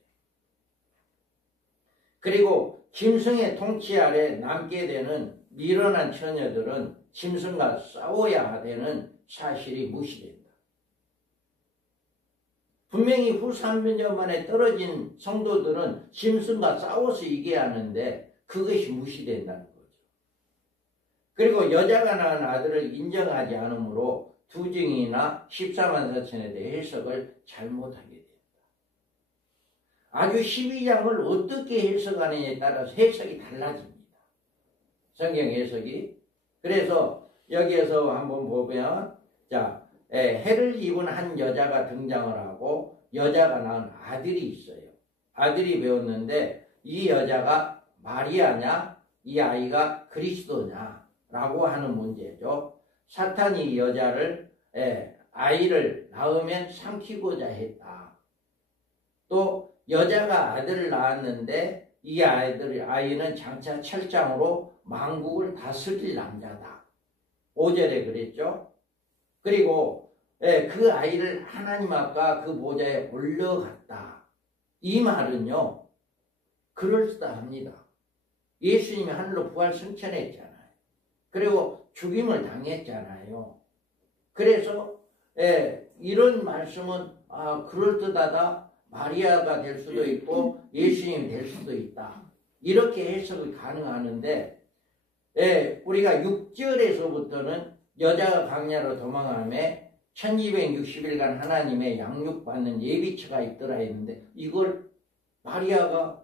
그리고 짐승의 통치 아래 남게 되는 미련한 처녀들은 짐승과 싸워야 되는 사실이 무시된다. 분명히 후 3년 만에 떨어진 성도들은 짐승과 싸워서 이겨야 하는데 그것이 무시된다는 거죠. 그리고 여자가 낳은 아들을 인정하지 않으므로 두 증인이나 14만 4천에 대해 해석을 잘못하게 됩니다. 아주 12장을 어떻게 해석하느냐에 따라서 해석이 달라집니다. 성경 해석이. 그래서 여기에서 한번 보면 자 해를 입은 한 여자가 등장을 하고 여자가 낳은 아들이 있어요. 아들이 배웠는데 이 여자가 마리아냐 이 아이가 그리스도냐 라고 하는 문제죠. 사탄이 이 여자를 아이를 낳으면 삼키고자 했다. 또 여자가 아들을 낳았는데 이 아이는 장차 철장으로 만국을 다스릴 남자다. 5절에 그랬죠. 그리고 그 아이를 하나님 앞과 그 보좌에 올려갔다. 이 말은요 그럴듯합니다. 예수님이 하늘로 부활 승천했잖아요. 그리고 죽임을 당했잖아요. 그래서 이런 말씀은 그럴듯하다. 마리아가 될 수도 있고 예수님이 될 수도 있다. 이렇게 해석이 가능하는데 우리가 6절에서부터는 여자가 광야로 도망하며 1260일간 하나님의 양육받는 예비처가 있더라 했는데 이걸 마리아가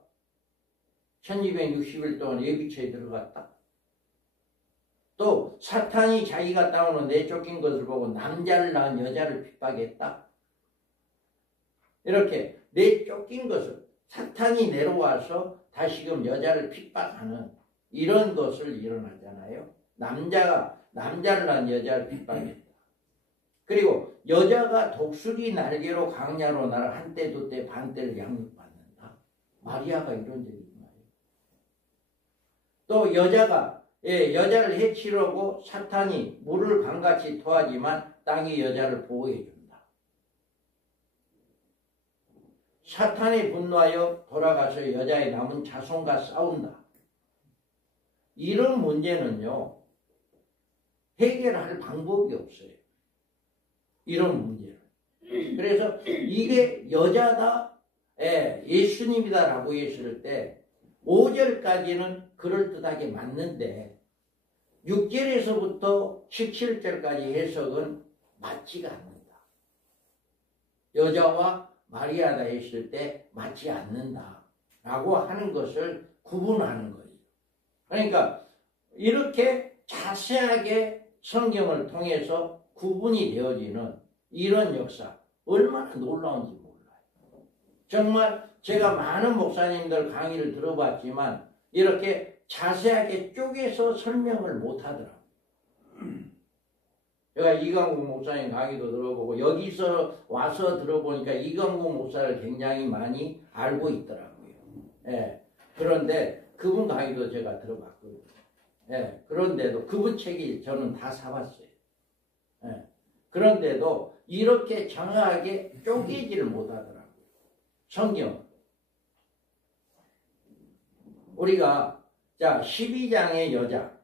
1260일 동안 예비처에 들어갔다. 또 사탄이 자기가 땅으로 내쫓긴 것을 보고 남자를 낳은 여자를 핍박했다. 이렇게 내쫓긴 것을 사탄이 내려와서 다시금 여자를 핍박하는 이런 것을 일어나잖아요. 남자를 낳은 여자를 핍박했다. 그리고 여자가 독수리 날개로 광야로 날아 한때 두때 반때를 양육받는다. 마리아가 이런 적이 있나요? 또 여자를 해치려고 사탄이 물을 강같이 토하지만 땅이 여자를 보호해준다. 사탄이 분노하여 돌아가서 여자의 남은 자손과 싸운다. 이런 문제는요 해결할 방법이 없어요. 이런 문제를. 그래서 이게 여자다 예수님이다 라고 했을 때 5절까지는 그럴듯하게 맞는데 6절에서부터 17절까지 해석은 맞지가 않는다. 여자와 마리아다 했을 때 맞지 않는다 라고 하는 것을 구분하는 거예요. 그러니까 이렇게 자세하게 성경을 통해서 구분이 되어지는 이런 역사 얼마나 놀라운지 몰라요. 정말 제가 많은 목사님들 강의를 들어봤지만 이렇게 자세하게 쪼개서 설명을 못하더라고요. 제가 이강국 목사님 강의도 들어보고 여기서 와서 들어보니까 이강국 목사를 굉장히 많이 알고 있더라고요. 그런데 그분 강의도 제가 들어봤거든요. 그런데도 그분 책이 저는 다 사봤어요. 그런데도 이렇게 정확하게 쪼개지를 못하더라고요. 성경. 우리가 자 12장의 여자,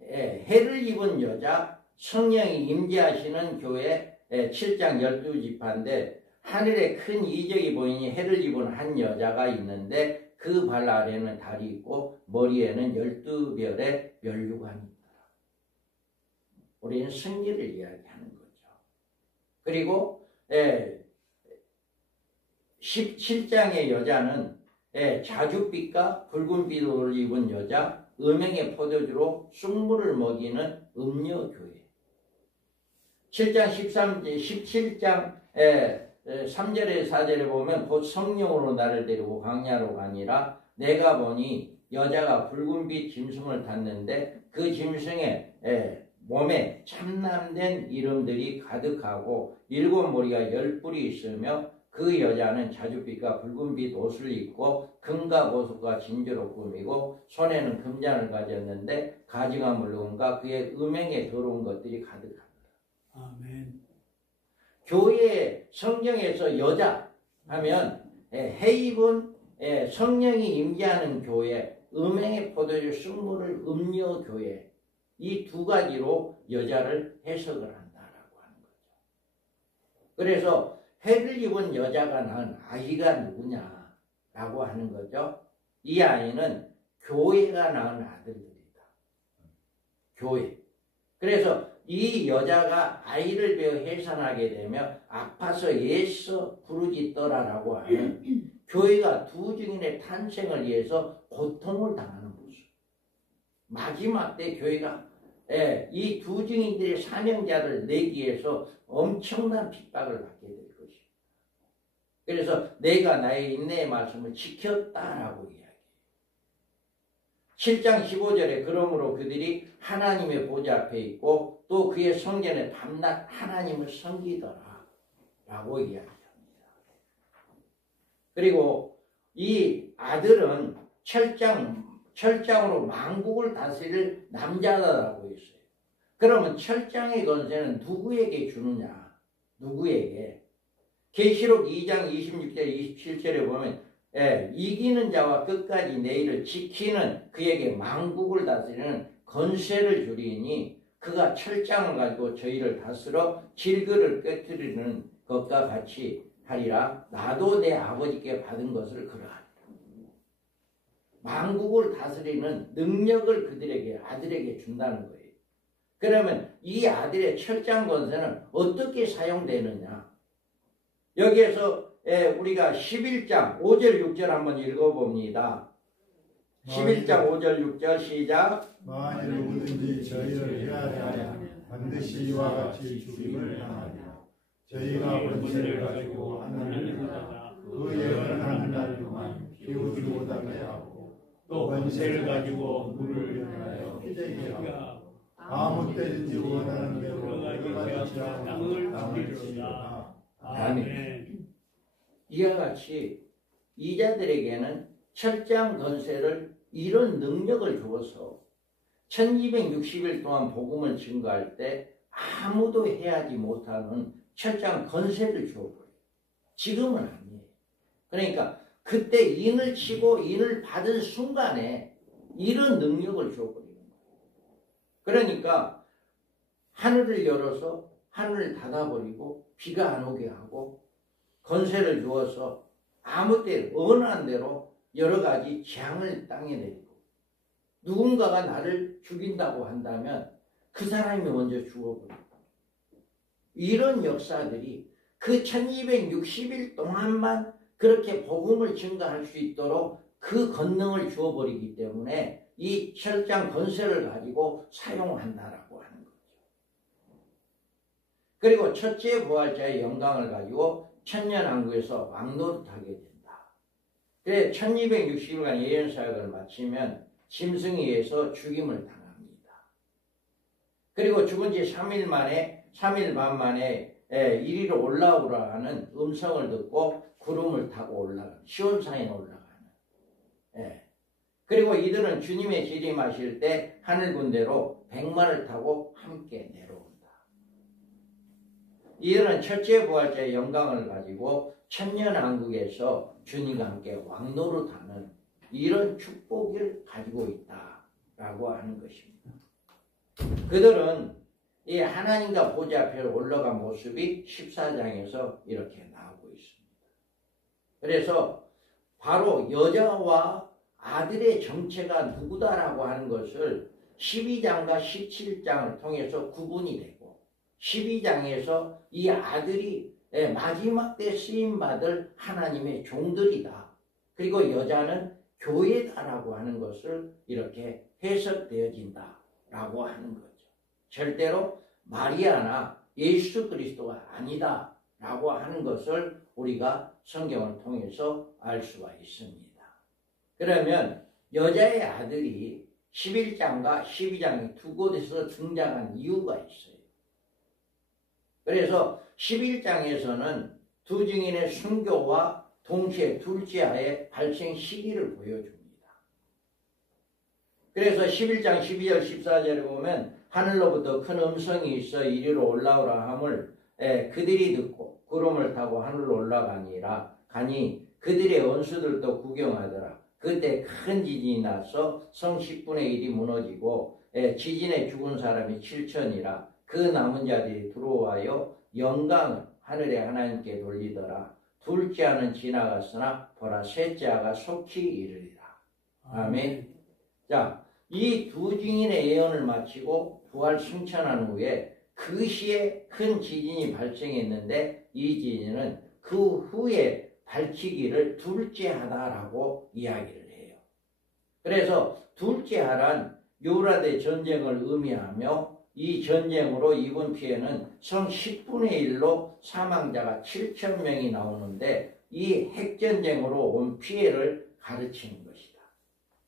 해를 입은 여자, 성령이 임재하시는 교회 7장 12지파인데 하늘에 큰 이적이 보이니 해를 입은 한 여자가 있는데 그 발 아래는 달이 있고 머리에는 12별의 면류관이 있더라. 우리는 승리를 이야기하는 거죠. 그리고 17장의 여자는 자줏빛과 붉은 빛을 입은 여자, 음행의 포도주로 쑥물을 먹이는 음녀교회. 7장 17장 3절에 4절에 보면 곧 성령으로 나를 데리고 광야로 가니라. 내가 보니 여자가 붉은빛 짐승을 탔는데 그 짐승의 몸에 참남된 이름들이 가득하고 7머리가 10뿔이 있으며 그 여자는 자줏빛과 붉은빛 옷을 입고 금과 보석과 진주로 꾸미고 손에는 금잔을 가졌는데 가지가 물론가 그의 음행에 더러운 것들이 가득합니다. 아멘. 교회 성경에서 여자 하면 해입은 성령이 임재하는 교회, 음행의 포도주 승부를 음료 교회, 이 두 가지로 여자를 해석을 한다라고 하는 거죠. 그래서 해를 입은 여자가 낳은 아이가 누구냐라고 하는 거죠. 이 아이는 교회가 낳은 아들들이다. 교회. 그래서 이 여자가 아이를 베어 해산하게 되면 아파서 애써 부르짖더라라고 하는 교회가 두 증인의 탄생을 위해서 고통을 당하는 모습. 마지막 때 교회가 이 두 증인들의 사명자를 내기 위해서 엄청난 핍박을 받게 될 것입니다. 그래서 내가 나의 인내의 말씀을 지켰다라고 이야기해요. 7장 15절에 그러므로 그들이 하나님의 보좌 앞에 있고 또 그의 성전에 밤낮 하나님을 섬기더라 라고 이야기합니다. 그리고 이 아들은 철장으로 만국을 다스릴 남자다라고 했어요. 그러면 철장의 권세는 누구에게 주느냐? 누구에게? 계시록 2장 26절 27절에 보면 이기는 자와 끝까지 내 일을 지키는 그에게 만국을 다스리는 권세를 주리니 그가 철장을 가지고 저희를 다스려 질그를 꿰뜨리는 것과 같이 하리라. 나도 내 아버지께 받은 것을 그러하리라. 만국을 다스리는 능력을 그들에게 아들에게 준다는 거예요. 그러면 이 아들의 철장 권세는 어떻게 사용되느냐? 여기에서 우리가 11장 5절 6절 한번 읽어봅니다. 11장 5절 6절 시작. 만일 누구든지 저희를 해하여 반드시 이와 같이 죽임을 당하리라. 저희가 권세를 가지고 하늘을 나가 그 예언을 하는 날 동안 비우지 못하게 하고 또 권세를 가지고 물을 연하여 피되게 하고 아무 때든지 원하는 대로 들어가지 땅을 주리라. 아멘. 이와 같이 이자들에게는 철장 권세를 이런 능력을 주어서 1260일 동안 복음을 증거할 때 아무도 해하지 못하는 철장 권세를 주어버려요. 지금은 아니에요. 그러니까 그때 인을 치고 인을 받은 순간에 이런 능력을 주어버리는 거예요. 그러니까 하늘을 열어서 하늘을 닫아버리고 비가 안 오게 하고 권세를 주어서 아무 때 원하는 대로 여러 가지 재앙을 땅에 내리고 누군가가 나를 죽인다고 한다면 그 사람이 먼저 죽어버리고 이런 역사들이 그 1260일 동안만 그렇게 복음을 증거할 수 있도록 그 권능을 주어버리기 때문에 이 철장 권세를 가지고 사용한다라고 하는 거죠. 그리고 첫째 부활자의 영광을 가지고 천년왕국에서 왕노릇하게 된다. 그래 1260일간 예언사역을 마치면 짐승에게서 죽임을 당합니다. 그리고 죽은 지 3일 반 만에 이리로 올라오라 하는 음성을 듣고 구름을 타고 올라가는 시온산에 올라가는. 그리고 이들은 주님의 재림하실 때 하늘 군대로 백마를 타고 함께 내려온다. 이들은 첫째 부활자의 영광을 가지고 천년왕국에서 주님과 함께 왕노릇하는 이런 축복을 가지고 있다라고 하는 것입니다. 그들은 이 하나님과 보좌 앞에 올라간 모습이 14장에서 이렇게 나오고 있습니다. 그래서 바로 여자와 아들의 정체가 누구다라고 하는 것을 12장과 17장을 통해서 구분이 되고 12장에서 이 아들이 마지막 때 쓰임받을 하나님의 종들이다. 그리고 여자는 교회다라고 하는 것을 이렇게 해석되어진다라고 하는 거죠. 절대로 마리아나 예수 그리스도가 아니다라고 하는 것을 우리가 성경을 통해서 알 수가 있습니다. 그러면 여자의 아들이 11장과 12장이 두 곳에서 등장한 이유가 있어요. 그래서 11장에서는 두 증인의 순교와 동시에 둘째아의 발생 시기를 보여줍니다. 그래서 11장 12절 14절에 보면 하늘로부터 큰 음성이 있어 이리로 올라오라 함을 그들이 듣고 구름을 타고 하늘로 올라가니라. 가니 그들의 원수들도 구경하더라. 그때 큰 지진이 나서 성 10분의 1이 무너지고 지진에 죽은 사람이 7천이라. 그 남은 자들이 들어와요 영광을 하늘의 하나님께 돌리더라. 둘째아는 지나갔으나 보라 셋째아가 속히 이르리라. 아멘. 자, 이 두 증인의 예언을 마치고 부활 승천한 후에 그 시에 큰 지진이 발생했는데 이 지진은 그 후에 밝히기를 둘째하다라고 이야기를 해요. 그래서 둘째하란 유브라데 전쟁을 의미하며 이 전쟁으로 입은 피해는 성 10분의 1로 사망자가 7천 명이 나오는데 이 핵전쟁으로 온 피해를 가르치는 것이다.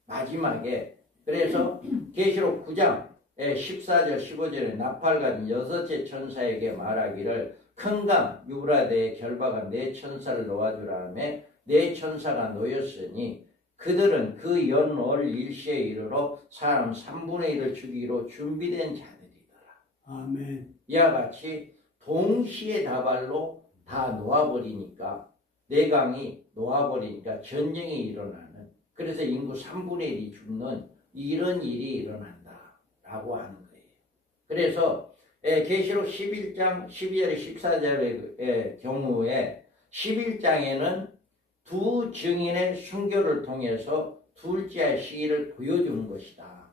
마지막에 그래서 계시록 9장 14절 15절에 나팔 가진 여섯째 천사에게 말하기를 큰 강 유브라데에 결박한 네 천사를 놓아주라 하며 네 천사가 놓였으니 그들은 그 연월 일시에 이르러 사람 3분의 1을 죽이기로 준비된 자들이더라. 아멘. 이와 같이 동시에 다발로 다 놓아버리니까 네 강이 놓아버리니까 전쟁이 일어나는, 그래서 인구 3분의 1이 죽는 이런 일이 일어난다라고 하는 거예요. 그래서 계시록 11장 12절에 14절의 경우에 11장에는 두 증인의 순교를 통해서 둘째의 시기를 보여주는 것이다.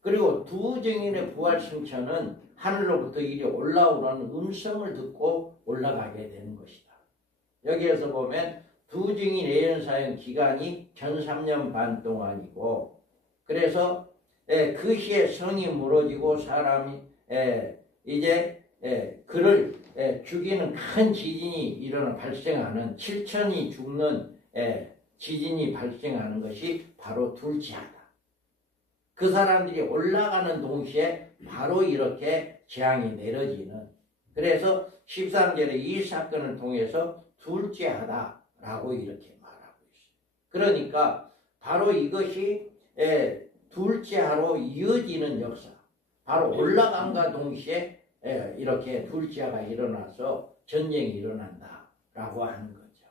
그리고 두 증인의 부활 승천은 하늘로부터 이리 올라오라는 음성을 듣고 올라가게 되는 것이다. 여기에서 보면 두 증인 예언 사용 기간이 전 3년 반 동안이고, 그래서 그 시에 성이 무너지고 사람이 이제 그를 죽이는 큰 지진이 일어나 발생하는 7천이 죽는 지진이 발생하는 것이 바로 둘째하다. 그 사람들이 올라가는 동시에 바로 이렇게 재앙이 내려지는, 그래서 13절에 이 사건을 통해서 둘째하다라고 이렇게 말하고 있어요. 그러니까 바로 이것이 둘째하로 이어지는 역사, 바로 올라간과 동시에 이렇게 둘째가 일어나서 전쟁이 일어난다라고 하는 거죠.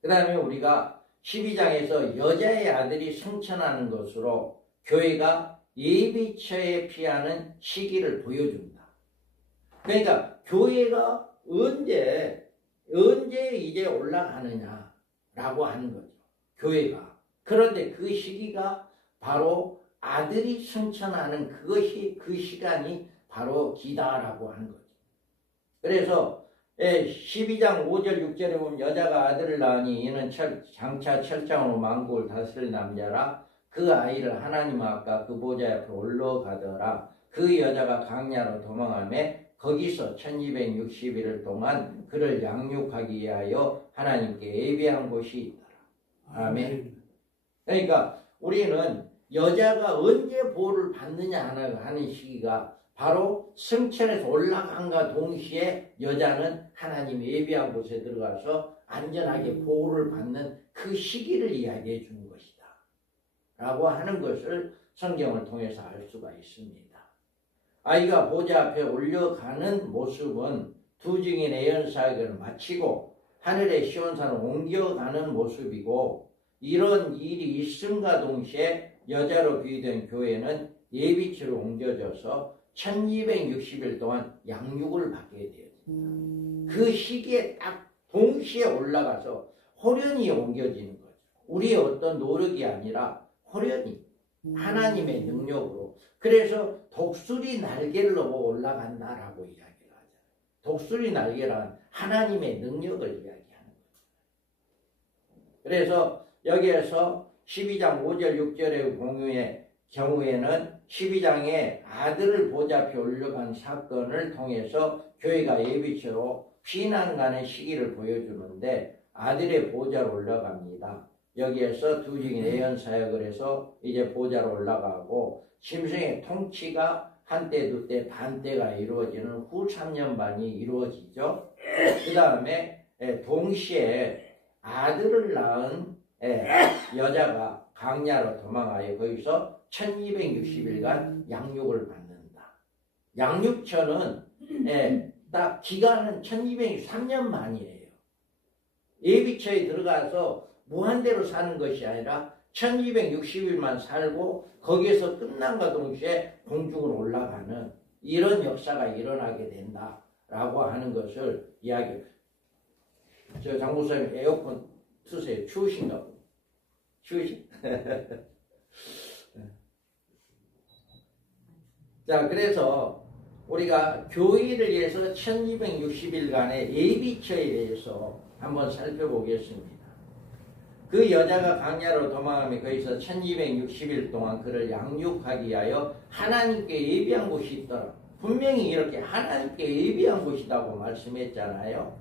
그 다음에 우리가 12장에서 여자의 아들이 승천하는 것으로 교회가 예비처에 피하는 시기를 보여준다. 그러니까 교회가 언제 이제 올라가느냐라고 하는 거죠. 교회가. 그런데 그 시기가 바로 아들이 승천하는 그것이, 그 시간이 바로 기다라고 하는 거죠. 그래서 12장 5절 6절에 보면 여자가 아들을 낳으니 이는 장차 철장으로 만국을 다스릴 남자라. 그 아이를 하나님 앞과 그 보좌 앞에 올라가더라. 그 여자가 강야로 도망하며 거기서 1260일을 동안 그를 양육하기 위하여 하나님께 예비한 곳이 있더라. 아멘. 그러니까 우리는 여자가 언제 보호를 받느냐 하는 시기가 바로 승천에서 올라간과 동시에 여자는 하나님의 예비한 곳에 들어가서 안전하게 보호를 받는 그 시기를 이야기해 주는 것이다 라고 하는 것을 성경을 통해서 알 수가 있습니다. 아이가 보좌 앞에 올려가는 모습은 두 증인의 예언 사역을 마치고 하늘의 시온산을 옮겨가는 모습이고, 이런 일이 있음과 동시에 여자로 비유된 교회는 예비처로 옮겨져서 1260일 동안 양육을 받게 돼요. 그 시기에 딱 동시에 올라가서 호련히 옮겨지는 거죠. 우리의 어떤 노력이 아니라 호련히 하나님의 능력으로. 그래서 독수리 날개를 넘어 올라간다라고 이야기를 하잖아요. 독수리 날개란 하나님의 능력을 이야기하는 거죠. 그래서 여기에서 12장 5절 6절의 공유에 경우에는 12장에 아들을 보좌앞에 올려간 사건을 통해서 교회가 예비처로 피난가는 시기를 보여주는데 아들의 보좌로 올라갑니다. 여기에서 두 증인 예언 사역을 해서 이제 보좌로 올라가고 심성의 통치가 한때, 두때, 반때가 이루어지는 후 3년 반이 이루어지죠. 그 다음에 동시에 아들을 낳은 여자가 광야로 도망하여 거기서 1260일간 양육을 받는다. 양육처는 딱 기간은 1203년 만이에요. 예비처에 들어가서 무한대로 사는 것이 아니라 1260일만 살고 거기에서 끝난과 동시에 공중으로 올라가는 이런 역사가 일어나게 된다라고 하는 것을 이야기해요. 저 장목사님 에어컨 트세요. 추우신가 보네. 추우시? 자, 그래서 우리가 교회를 위해서 1260일간의 예비처에 대해서 한번 살펴보겠습니다. 그 여자가 광야로 도망하며 거기서 1260일 동안 그를 양육하기 위하여 하나님께 예비한 곳이 있더라. 분명히 이렇게 하나님께 예비한 곳이라고 말씀했잖아요.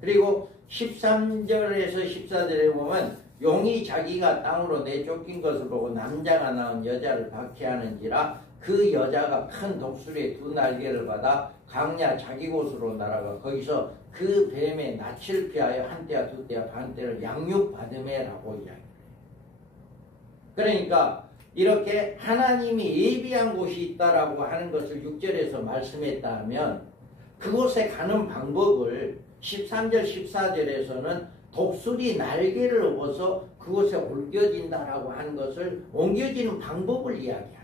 그리고 13절에서 14절에 보면 용이 자기가 땅으로 내쫓긴 것을 보고 남자가 낳은 여자를 박해하는지라 그 여자가 큰 독수리의 두 날개를 받아 광야 자기 곳으로 날아가 거기서 그 뱀의 낯을 피하여 한때와 두때와 반때를 양육받음에라고 이야기해요. 그러니까 이렇게 하나님이 예비한 곳이 있다라고 하는 것을 6절에서 말씀했다면 그곳에 가는 방법을 13절 14절에서는 독수리 날개를 업어서 그곳에 옮겨진다라고 하는 것을 옮겨지는 방법을 이야기하는 거죠.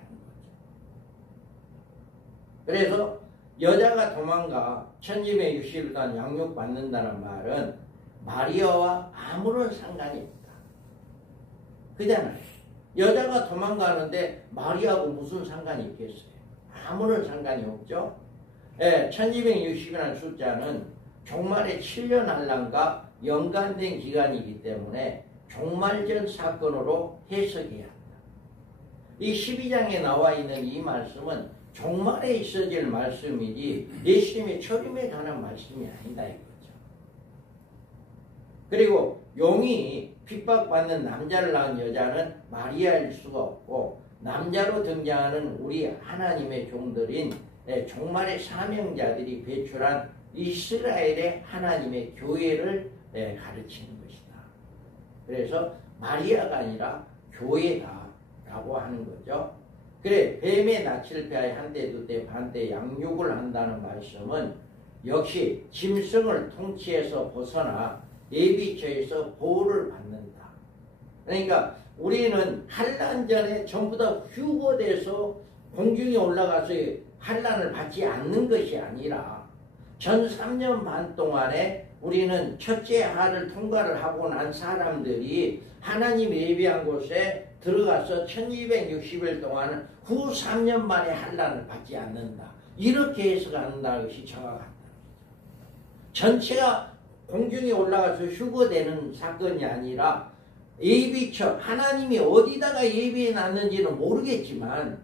그래서 여자가 도망가 1260일간 양육받는다는 말은 마리아와 아무런 상관이 없다. 그잖아요. 여자가 도망가는데 마리아하고 무슨 상관이 있겠어요? 아무런 상관이 없죠. 1260이라는 숫자는 종말의 7년 한란과 연관된 기간이기 때문에 종말전 사건으로 해석해야 한다. 이 12장에 나와 있는 이 말씀은 종말에 있어질 말씀이지 예수님의 초림에 관한 말씀이 아니다 이거죠. 그리고 용이 핍박받는 남자를 낳은 여자는 마리아일 수가 없고 남자로 등장하는 우리 하나님의 종들인 종말의 사명자들이 배출한 이스라엘의 하나님의 교회를 가르치는 것이다. 그래서 마리아가 아니라 교회다라고 하는 거죠. 그래 뱀의 낯을 피하여 한때 두때 반때 양육을 한다는 말씀은 역시 짐승을 통치해서 벗어나 예비처에서 보호를 받는다. 그러니까 우리는 환난 전에 전부 다 휴거돼서 공중에 올라가서 환난을 받지 않는 것이 아니라 전 3년 반 동안에 우리는 첫째 하를 통과를 하고 난 사람들이 하나님 예비한 곳에 들어가서 1260일 동안 후 3년 만에 환난을 받지 않는다. 이렇게 해석한다는 것이 정확하다. 전체가 공중에 올라가서 휴거되는 사건이 아니라 예비처 하나님이 어디다가 예비해 놨는지는 모르겠지만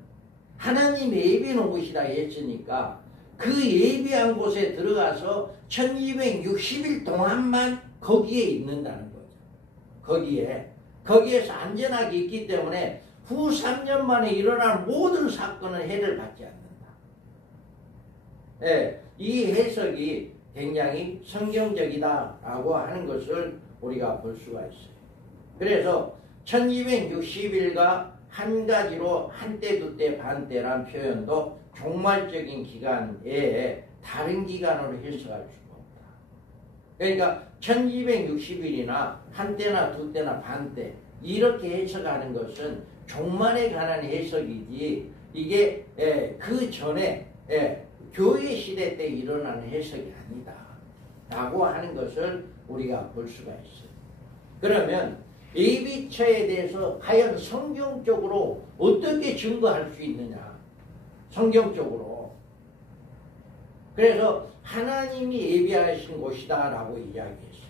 하나님이 예비해 놓은 곳이라 했으니까 그 예비한 곳에 들어가서 1260일 동안만 거기에 있는다는 거죠. 거기에서 안전하게 있기 때문에 후 3년 만에 일어날 모든 사건은 해를 받지 않는다. 이 해석이 굉장히 성경적이다라고 하는 것을 우리가 볼 수가 있어요. 그래서 1260일과 한 가지로 한때 두때 반때란 표현도 종말적인 기간에 다른 기간으로 해석할 수가 없다. 그러니까 1260일이나 한때나 두때나 반때 이렇게 해석하는 것은 종말에 관한 해석이지 이게 그 전에 교회 시대 때 일어나는 해석이 아니다 라고 하는 것을 우리가 볼 수가 있어요. 그러면 예비처에 대해서 과연 성경적으로 어떻게 증거할 수 있느냐. 성경적으로. 그래서 하나님이 예비하신 곳이다 라고 이야기했어요.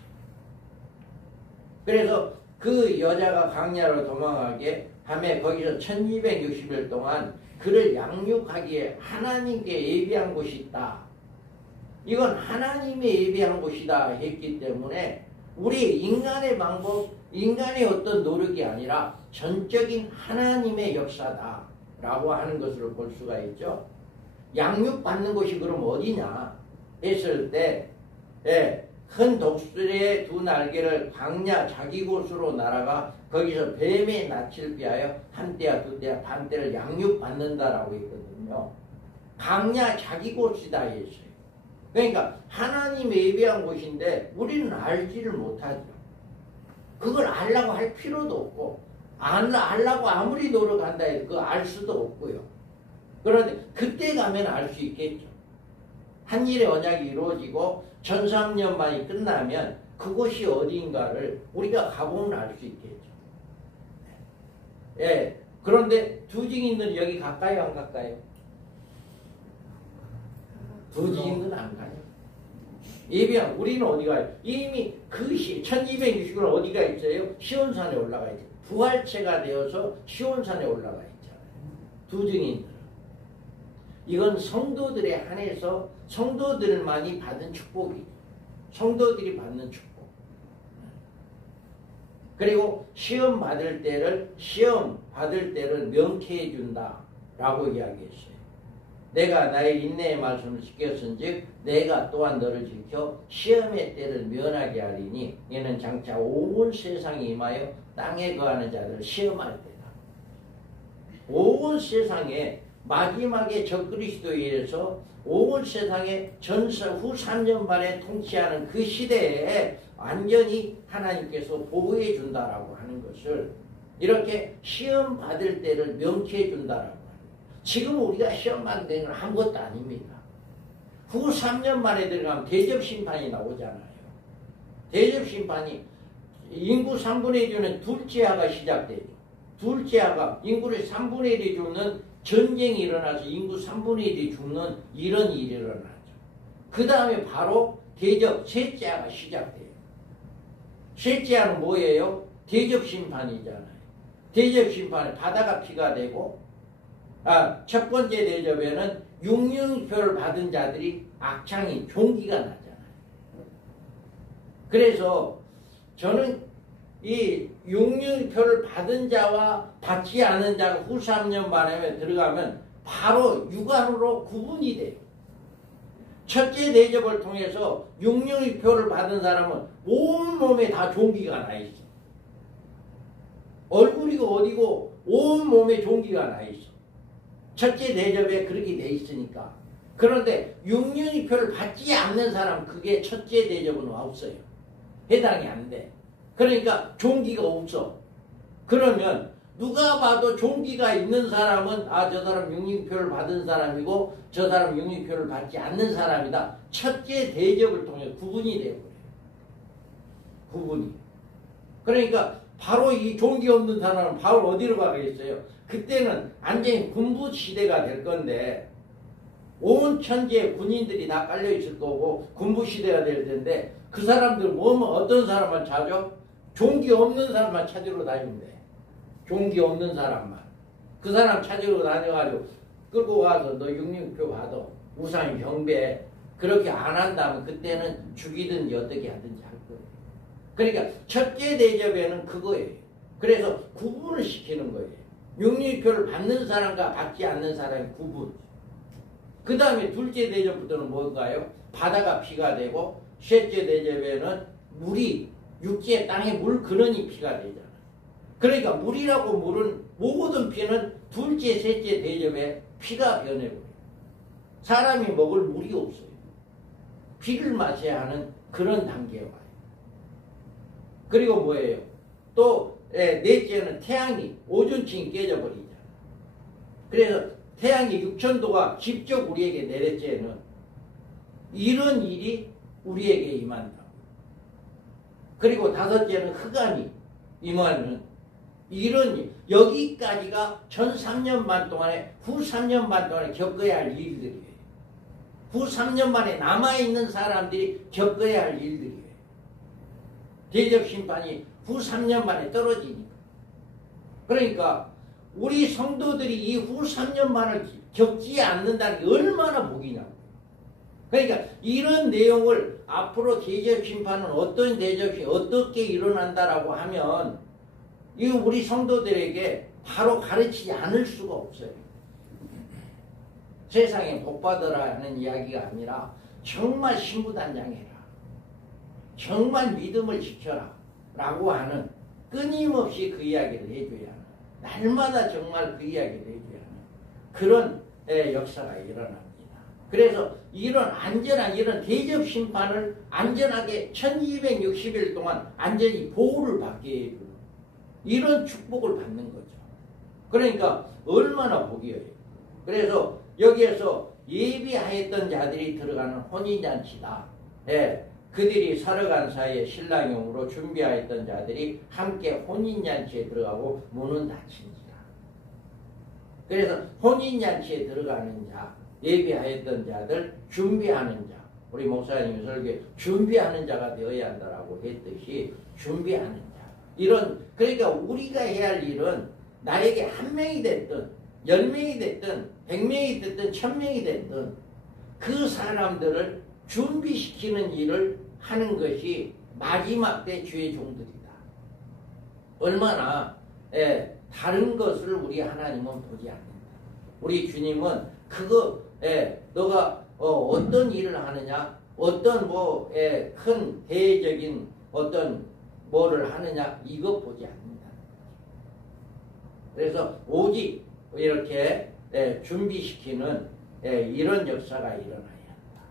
그래서 그 여자가 광야로 도망하게 하며 거기서 1260일 동안 그를 양육하기에 하나님께 예비한 곳이 있다. 이건 하나님이 예비한 곳이다 했기 때문에 우리 인간의 방법, 인간의 어떤 노력이 아니라 전적인 하나님의 역사다 라고 하는 것을 볼 수가 있죠. 양육받는 곳이 그럼 어디냐 했을 때 큰 독수리의 두 날개를 광야 자기 곳으로 날아가 거기서 뱀의 낯을 피하여 한때야 두때야 반때를 양육받는다라고 했거든요. 광야 자기 곳이다 했어요. 그러니까 하나님의 예비한 곳인데 우리는 알지를 못하죠. 그걸 알라고 할 필요도 없고 알라고 아무리 노력한다 해도 그거 알 수도 없고요. 그런데 그때 가면 알 수 있겠죠. 한 일의 언약이 이루어지고 1300년 만이 끝나면 그곳이 어디인가를 우리가 가보면 알 수 있겠죠. 예. 그런데 두 증인들은 여기 가까이 안 가까요? 두 증인들은 안 가요. 예비한 우리는 어디 가요? 이미 그 1260은 어디가 있어요? 시온산에 올라가 있죠. 부활체가 되어서 시온산에 올라가 있잖아요. 두 증인들은. 이건 성도들에 한해서 성도들만이 받은 축복이에요. 성도들이 받는 축복. 그리고 시험 받을 때를 명쾌해 준다 라고 이야기했어요. 내가 나의 인내의 말씀을 지켰은즉 내가 또한 너를 지켜 시험의 때를 면하게 하리니 이는 장차 온 세상이 임하여 땅에 거하는 자들을 시험할 때다. 온 세상에 마지막에 적그리스도에 의해서 온 세상에 전서 후 3년 만에 통치하는 그 시대에 완전히 하나님께서 보호해 준다라고 하는 것을 이렇게 시험 받을 때를 명쾌해 준다라고 하는 거예요. 지금 우리가 시험 받는 데는 아무것도 아닙니다. 후 3년 만에 들어가면 대접 심판이 나오잖아요. 대접 심판이 인구 3분의 1은 둘째 하가 시작되죠. 둘째 하가 인구를 3분의 1이 죽는 전쟁이 일어나서 인구 3분의 1이 죽는 이런 일이 일어나죠. 그 다음에 바로 대접 셋째 하가 시작돼요. 셋째 하는 뭐예요? 대접 심판이잖아요. 대접 심판에 바다가 피가 되고 첫 번째 대접에는 육륜표를 받은 자들이 악창이 종기가 나잖아요. 그래서 저는 이 육륜표를 받은 자와 받지 않은 자가 후 3년 만에 들어가면 바로 육안으로 구분이 돼요. 첫째 대접을 통해서 육륜표를 받은 사람은 온몸에 다 종기가 나 있어. 얼굴이고 어디고 온몸에 종기가 나 있어. 첫째 대접에 그렇게 돼 있으니까. 그런데 육륜표를 받지 않는 사람 그게 첫째 대접은 없어요. 해당이 안 돼. 그러니까 종기가 없어. 그러면 누가 봐도 종기가 있는 사람은 저 사람 육륜표를 받은 사람이고 저 사람 육륜표를 받지 않는 사람이다. 첫째 대접을 통해 구분이 되어버려요. 구분이. 그러니까 바로 이 종기 없는 사람은 바로 어디로 가겠어요? 그때는 완전히 군부 시대가 될 건데 온 천지에 군인들이 다 깔려 있을 거고 군부 시대가 될 텐데 그 사람들은 어떤 사람만 찾아? 종기 없는 사람만 찾으러 다니는데 종기 없는 사람만 그 사람 찾으러 다녀가지고 끌고 가서 너 육륜표 받아 우상 경배 그렇게 안 한다면 그때는 죽이든지 어떻게 하든지 할 거예요. 그러니까 첫째 대접에는 그거예요. 그래서 구분을 시키는 거예요. 육륜표를 받는 사람과 받지 않는 사람의 구분. 그 다음에 둘째 대접부터는 뭔가요? 바다가 피가 되고 셋째 대접에는 물이 육지의 땅에 물 근원이 피가 되잖아요. 그러니까 물이라고 물은 모든 피는 둘째 셋째 대접에 피가 변해버려요. 사람이 먹을 물이 없어요. 피를 마셔야 하는 그런 단계에 와요. 그리고 뭐예요? 또 넷째는 태양이 오존층이 깨져버리잖아요. 그래서 태양이 6000도가 직접 우리에게 내렸째는 이런 일이 우리에게 임한다. 그리고 다섯째는 흑암이 임하는 이런 일. 여기까지가 전 3년 반 동안에 후 3년 반 동안에 겪어야 할 일들이에요. 후 3년 만에 남아있는 사람들이 겪어야 할 일들이에요. 대접 심판이 후 3년 만에 떨어지니까. 그러니까 우리 성도들이 이 후 3년만을 겪지 않는다는 게 얼마나 복이냐고. 그러니까 이런 내용을 앞으로 대접 심판은 어떤 대접이 어떻게 일어난다라고 하면 이 우리 성도들에게 바로 가르치지 않을 수가 없어요. 세상에 복 받으라 하는 이야기가 아니라 정말 신부단장해라, 정말 믿음을 지켜라 라고 하는, 끊임없이 그 이야기를 해줘야 하는, 날마다 정말 그 이야기를 해줘야 하는 그런 역사가 일어납니다. 그래서 이런 안전한 이런 대접 심판을 안전하게 1260일 동안 안전히 보호를 받게 해주는 이런 축복을 받는 거죠. 그러니까 얼마나 복이에요. 그래서 여기에서 예비하였던 자들이 들어가는 혼인잔치다. 예, 그들이 살아간 사이에 신랑용으로 준비하였던 자들이 함께 혼인잔치에 들어가고 문은 닫힌지라. 그래서 혼인잔치에 들어가는 자, 예비하였던 자들, 준비하는 자, 우리 목사님이 설교에 준비하는 자가 되어야 한다라고 했듯이 준비하는 자, 이런, 그러니까 우리가 해야 할 일은 나에게 한 명이 됐든 10명이 됐든 100명이 됐든 1000명이 됐든 그 사람들을 준비시키는 일을 하는 것이 마지막 때 주의 종들이다. 얼마나 다른 것을 우리 하나님은 보지 않는다. 우리 주님은 그거 너가 어떤 일을 하느냐, 어떤 큰 대적인 어떤 뭐를 하느냐, 이거 보지 않는다. 그래서 오직 이렇게 준비시키는 이런 역사가 일어나야 한다.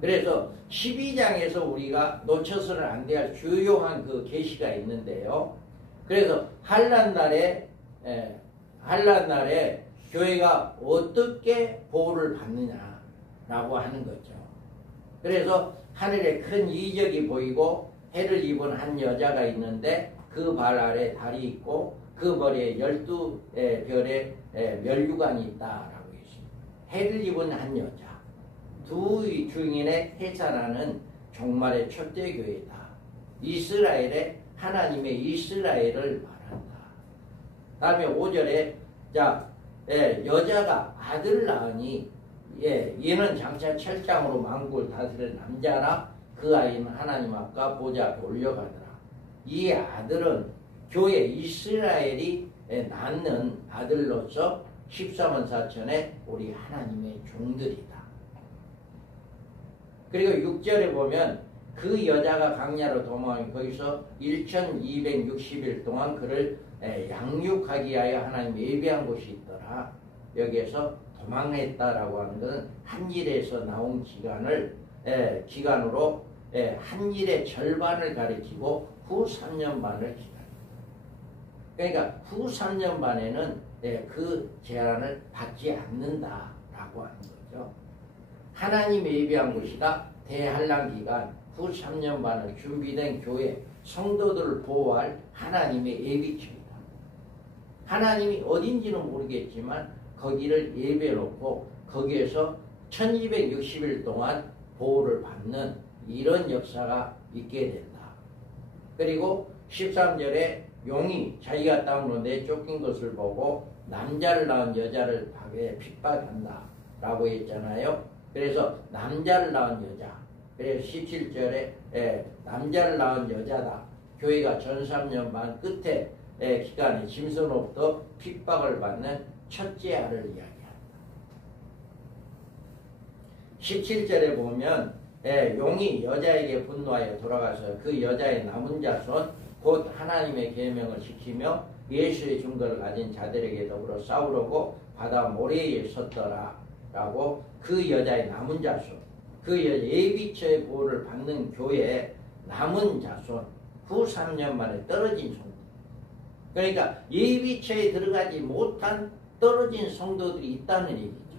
그래서 12장에서 우리가 놓쳐서는 안 돼야 할 주요한 그 계시가 있는데요. 그래서 한란날에 교회가 어떻게 보호를 받느냐라고 하는 거죠. 그래서 하늘에 큰 이적이 보이고 해를 입은 한 여자가 있는데 그 발 아래 달이 있고 그 머리에 12별의 멸류관이 있다라고 했습니다. 해를 입은 한 여자, 두 주인의 해산하는 종말의 첫째 교회다. 이스라엘의 하나님의 이스라엘을 말한다. 다음에 5절에 여자가 아들을 낳으니 얘는 장차 철장으로 만국을 다스릴 남자라. 그 아이는 하나님 앞과 보좌 앞에 올려가더라. 이 아들은 교회 이스라엘이 낳는 아들로서 14만 4천의 우리 하나님의 종들이다. 그리고 6절에 보면 그 여자가 강야로 도망하니 거기서 1260일 동안 그를 양육하기 위하여 하나님 예비한 곳이 있더라. 여기에서 도망했다라고 하는 것은 한 일에서 나온 기간으로 한 일의 절반을 가리키고 후 3년 반을 기다린다. 그러니까 후 3년 반에는 그 제한을 받지 않는다라고 하는 거죠. 하나님이 예비한 곳이다. 대한란 기간 후 3년 반을 준비된 교회 성도들을 보호할 하나님의 예비처이다. 하나님이 어딘지는 모르겠지만 거기를 예배해놓고 거기에서 1260일 동안 보호를 받는 이런 역사가 있게 된다. 그리고 13절에 용이 자기가 땅으로 내쫓긴 것을 보고 남자를 낳은 여자를 핍박한다 라고 했잖아요. 그래서 남자를 낳은 여자, 그래서 17절에 남자를 낳은 여자다. 교회가 전 3년 반 끝에 기간에 짐승으로부터 핍박을 받는 첫째 아를 이야기한다. 17절에 보면 용이 여자에게 분노하여 돌아가서 그 여자의 남은 자손 곧 하나님의 계명을 지키며 예수의 증거를 가진 자들에게 더불어 싸우려고 바다 모래에 섰더라 라고 그 여자의 남은 자손, 그 여자 예비처의 보호를 받는 교회의 남은 자손, 후 3년 만에 떨어진 성도, 그러니까 예비처에 들어가지 못한 떨어진 성도들이 있다는 얘기죠.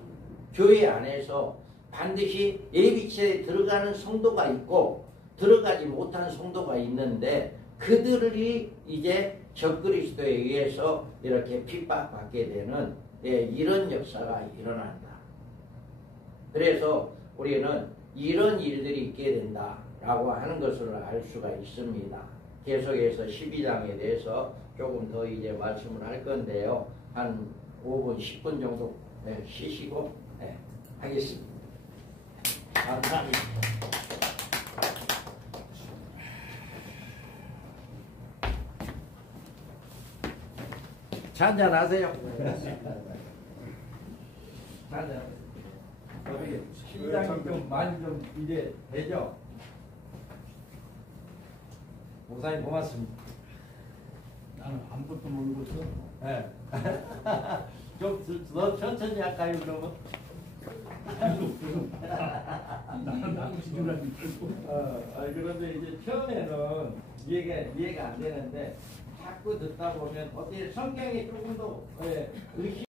교회 안에서 반드시 예비처에 들어가는 성도가 있고 들어가지 못한 성도가 있는데 그들이 이제 적그리스도에 의해서 이렇게 핍박받게 되는 이런 역사가 일어난다. 그래서 우리는 이런 일들이 있게 된다라고 하는 것을 알 수가 있습니다. 계속해서 12장에 대해서 조금 더 이제 말씀을 할 건데요. 한 5분, 10분 정도 쉬시고 하겠습니다. 감사합니다. 잔잔 하세요. 잔잔. 저기 심장이 좀 많이 좀 이제 되죠? 목사님 고맙습니다. 나는 아무것도 모르겠어. 네. 좀더 천천히 할까요 그러면? 나는 나무신 줄 알고. 그런데 이제 처음에는 이해가 안 되는데 자꾸 듣다 보면 어떻게 성경이 조금 더 의심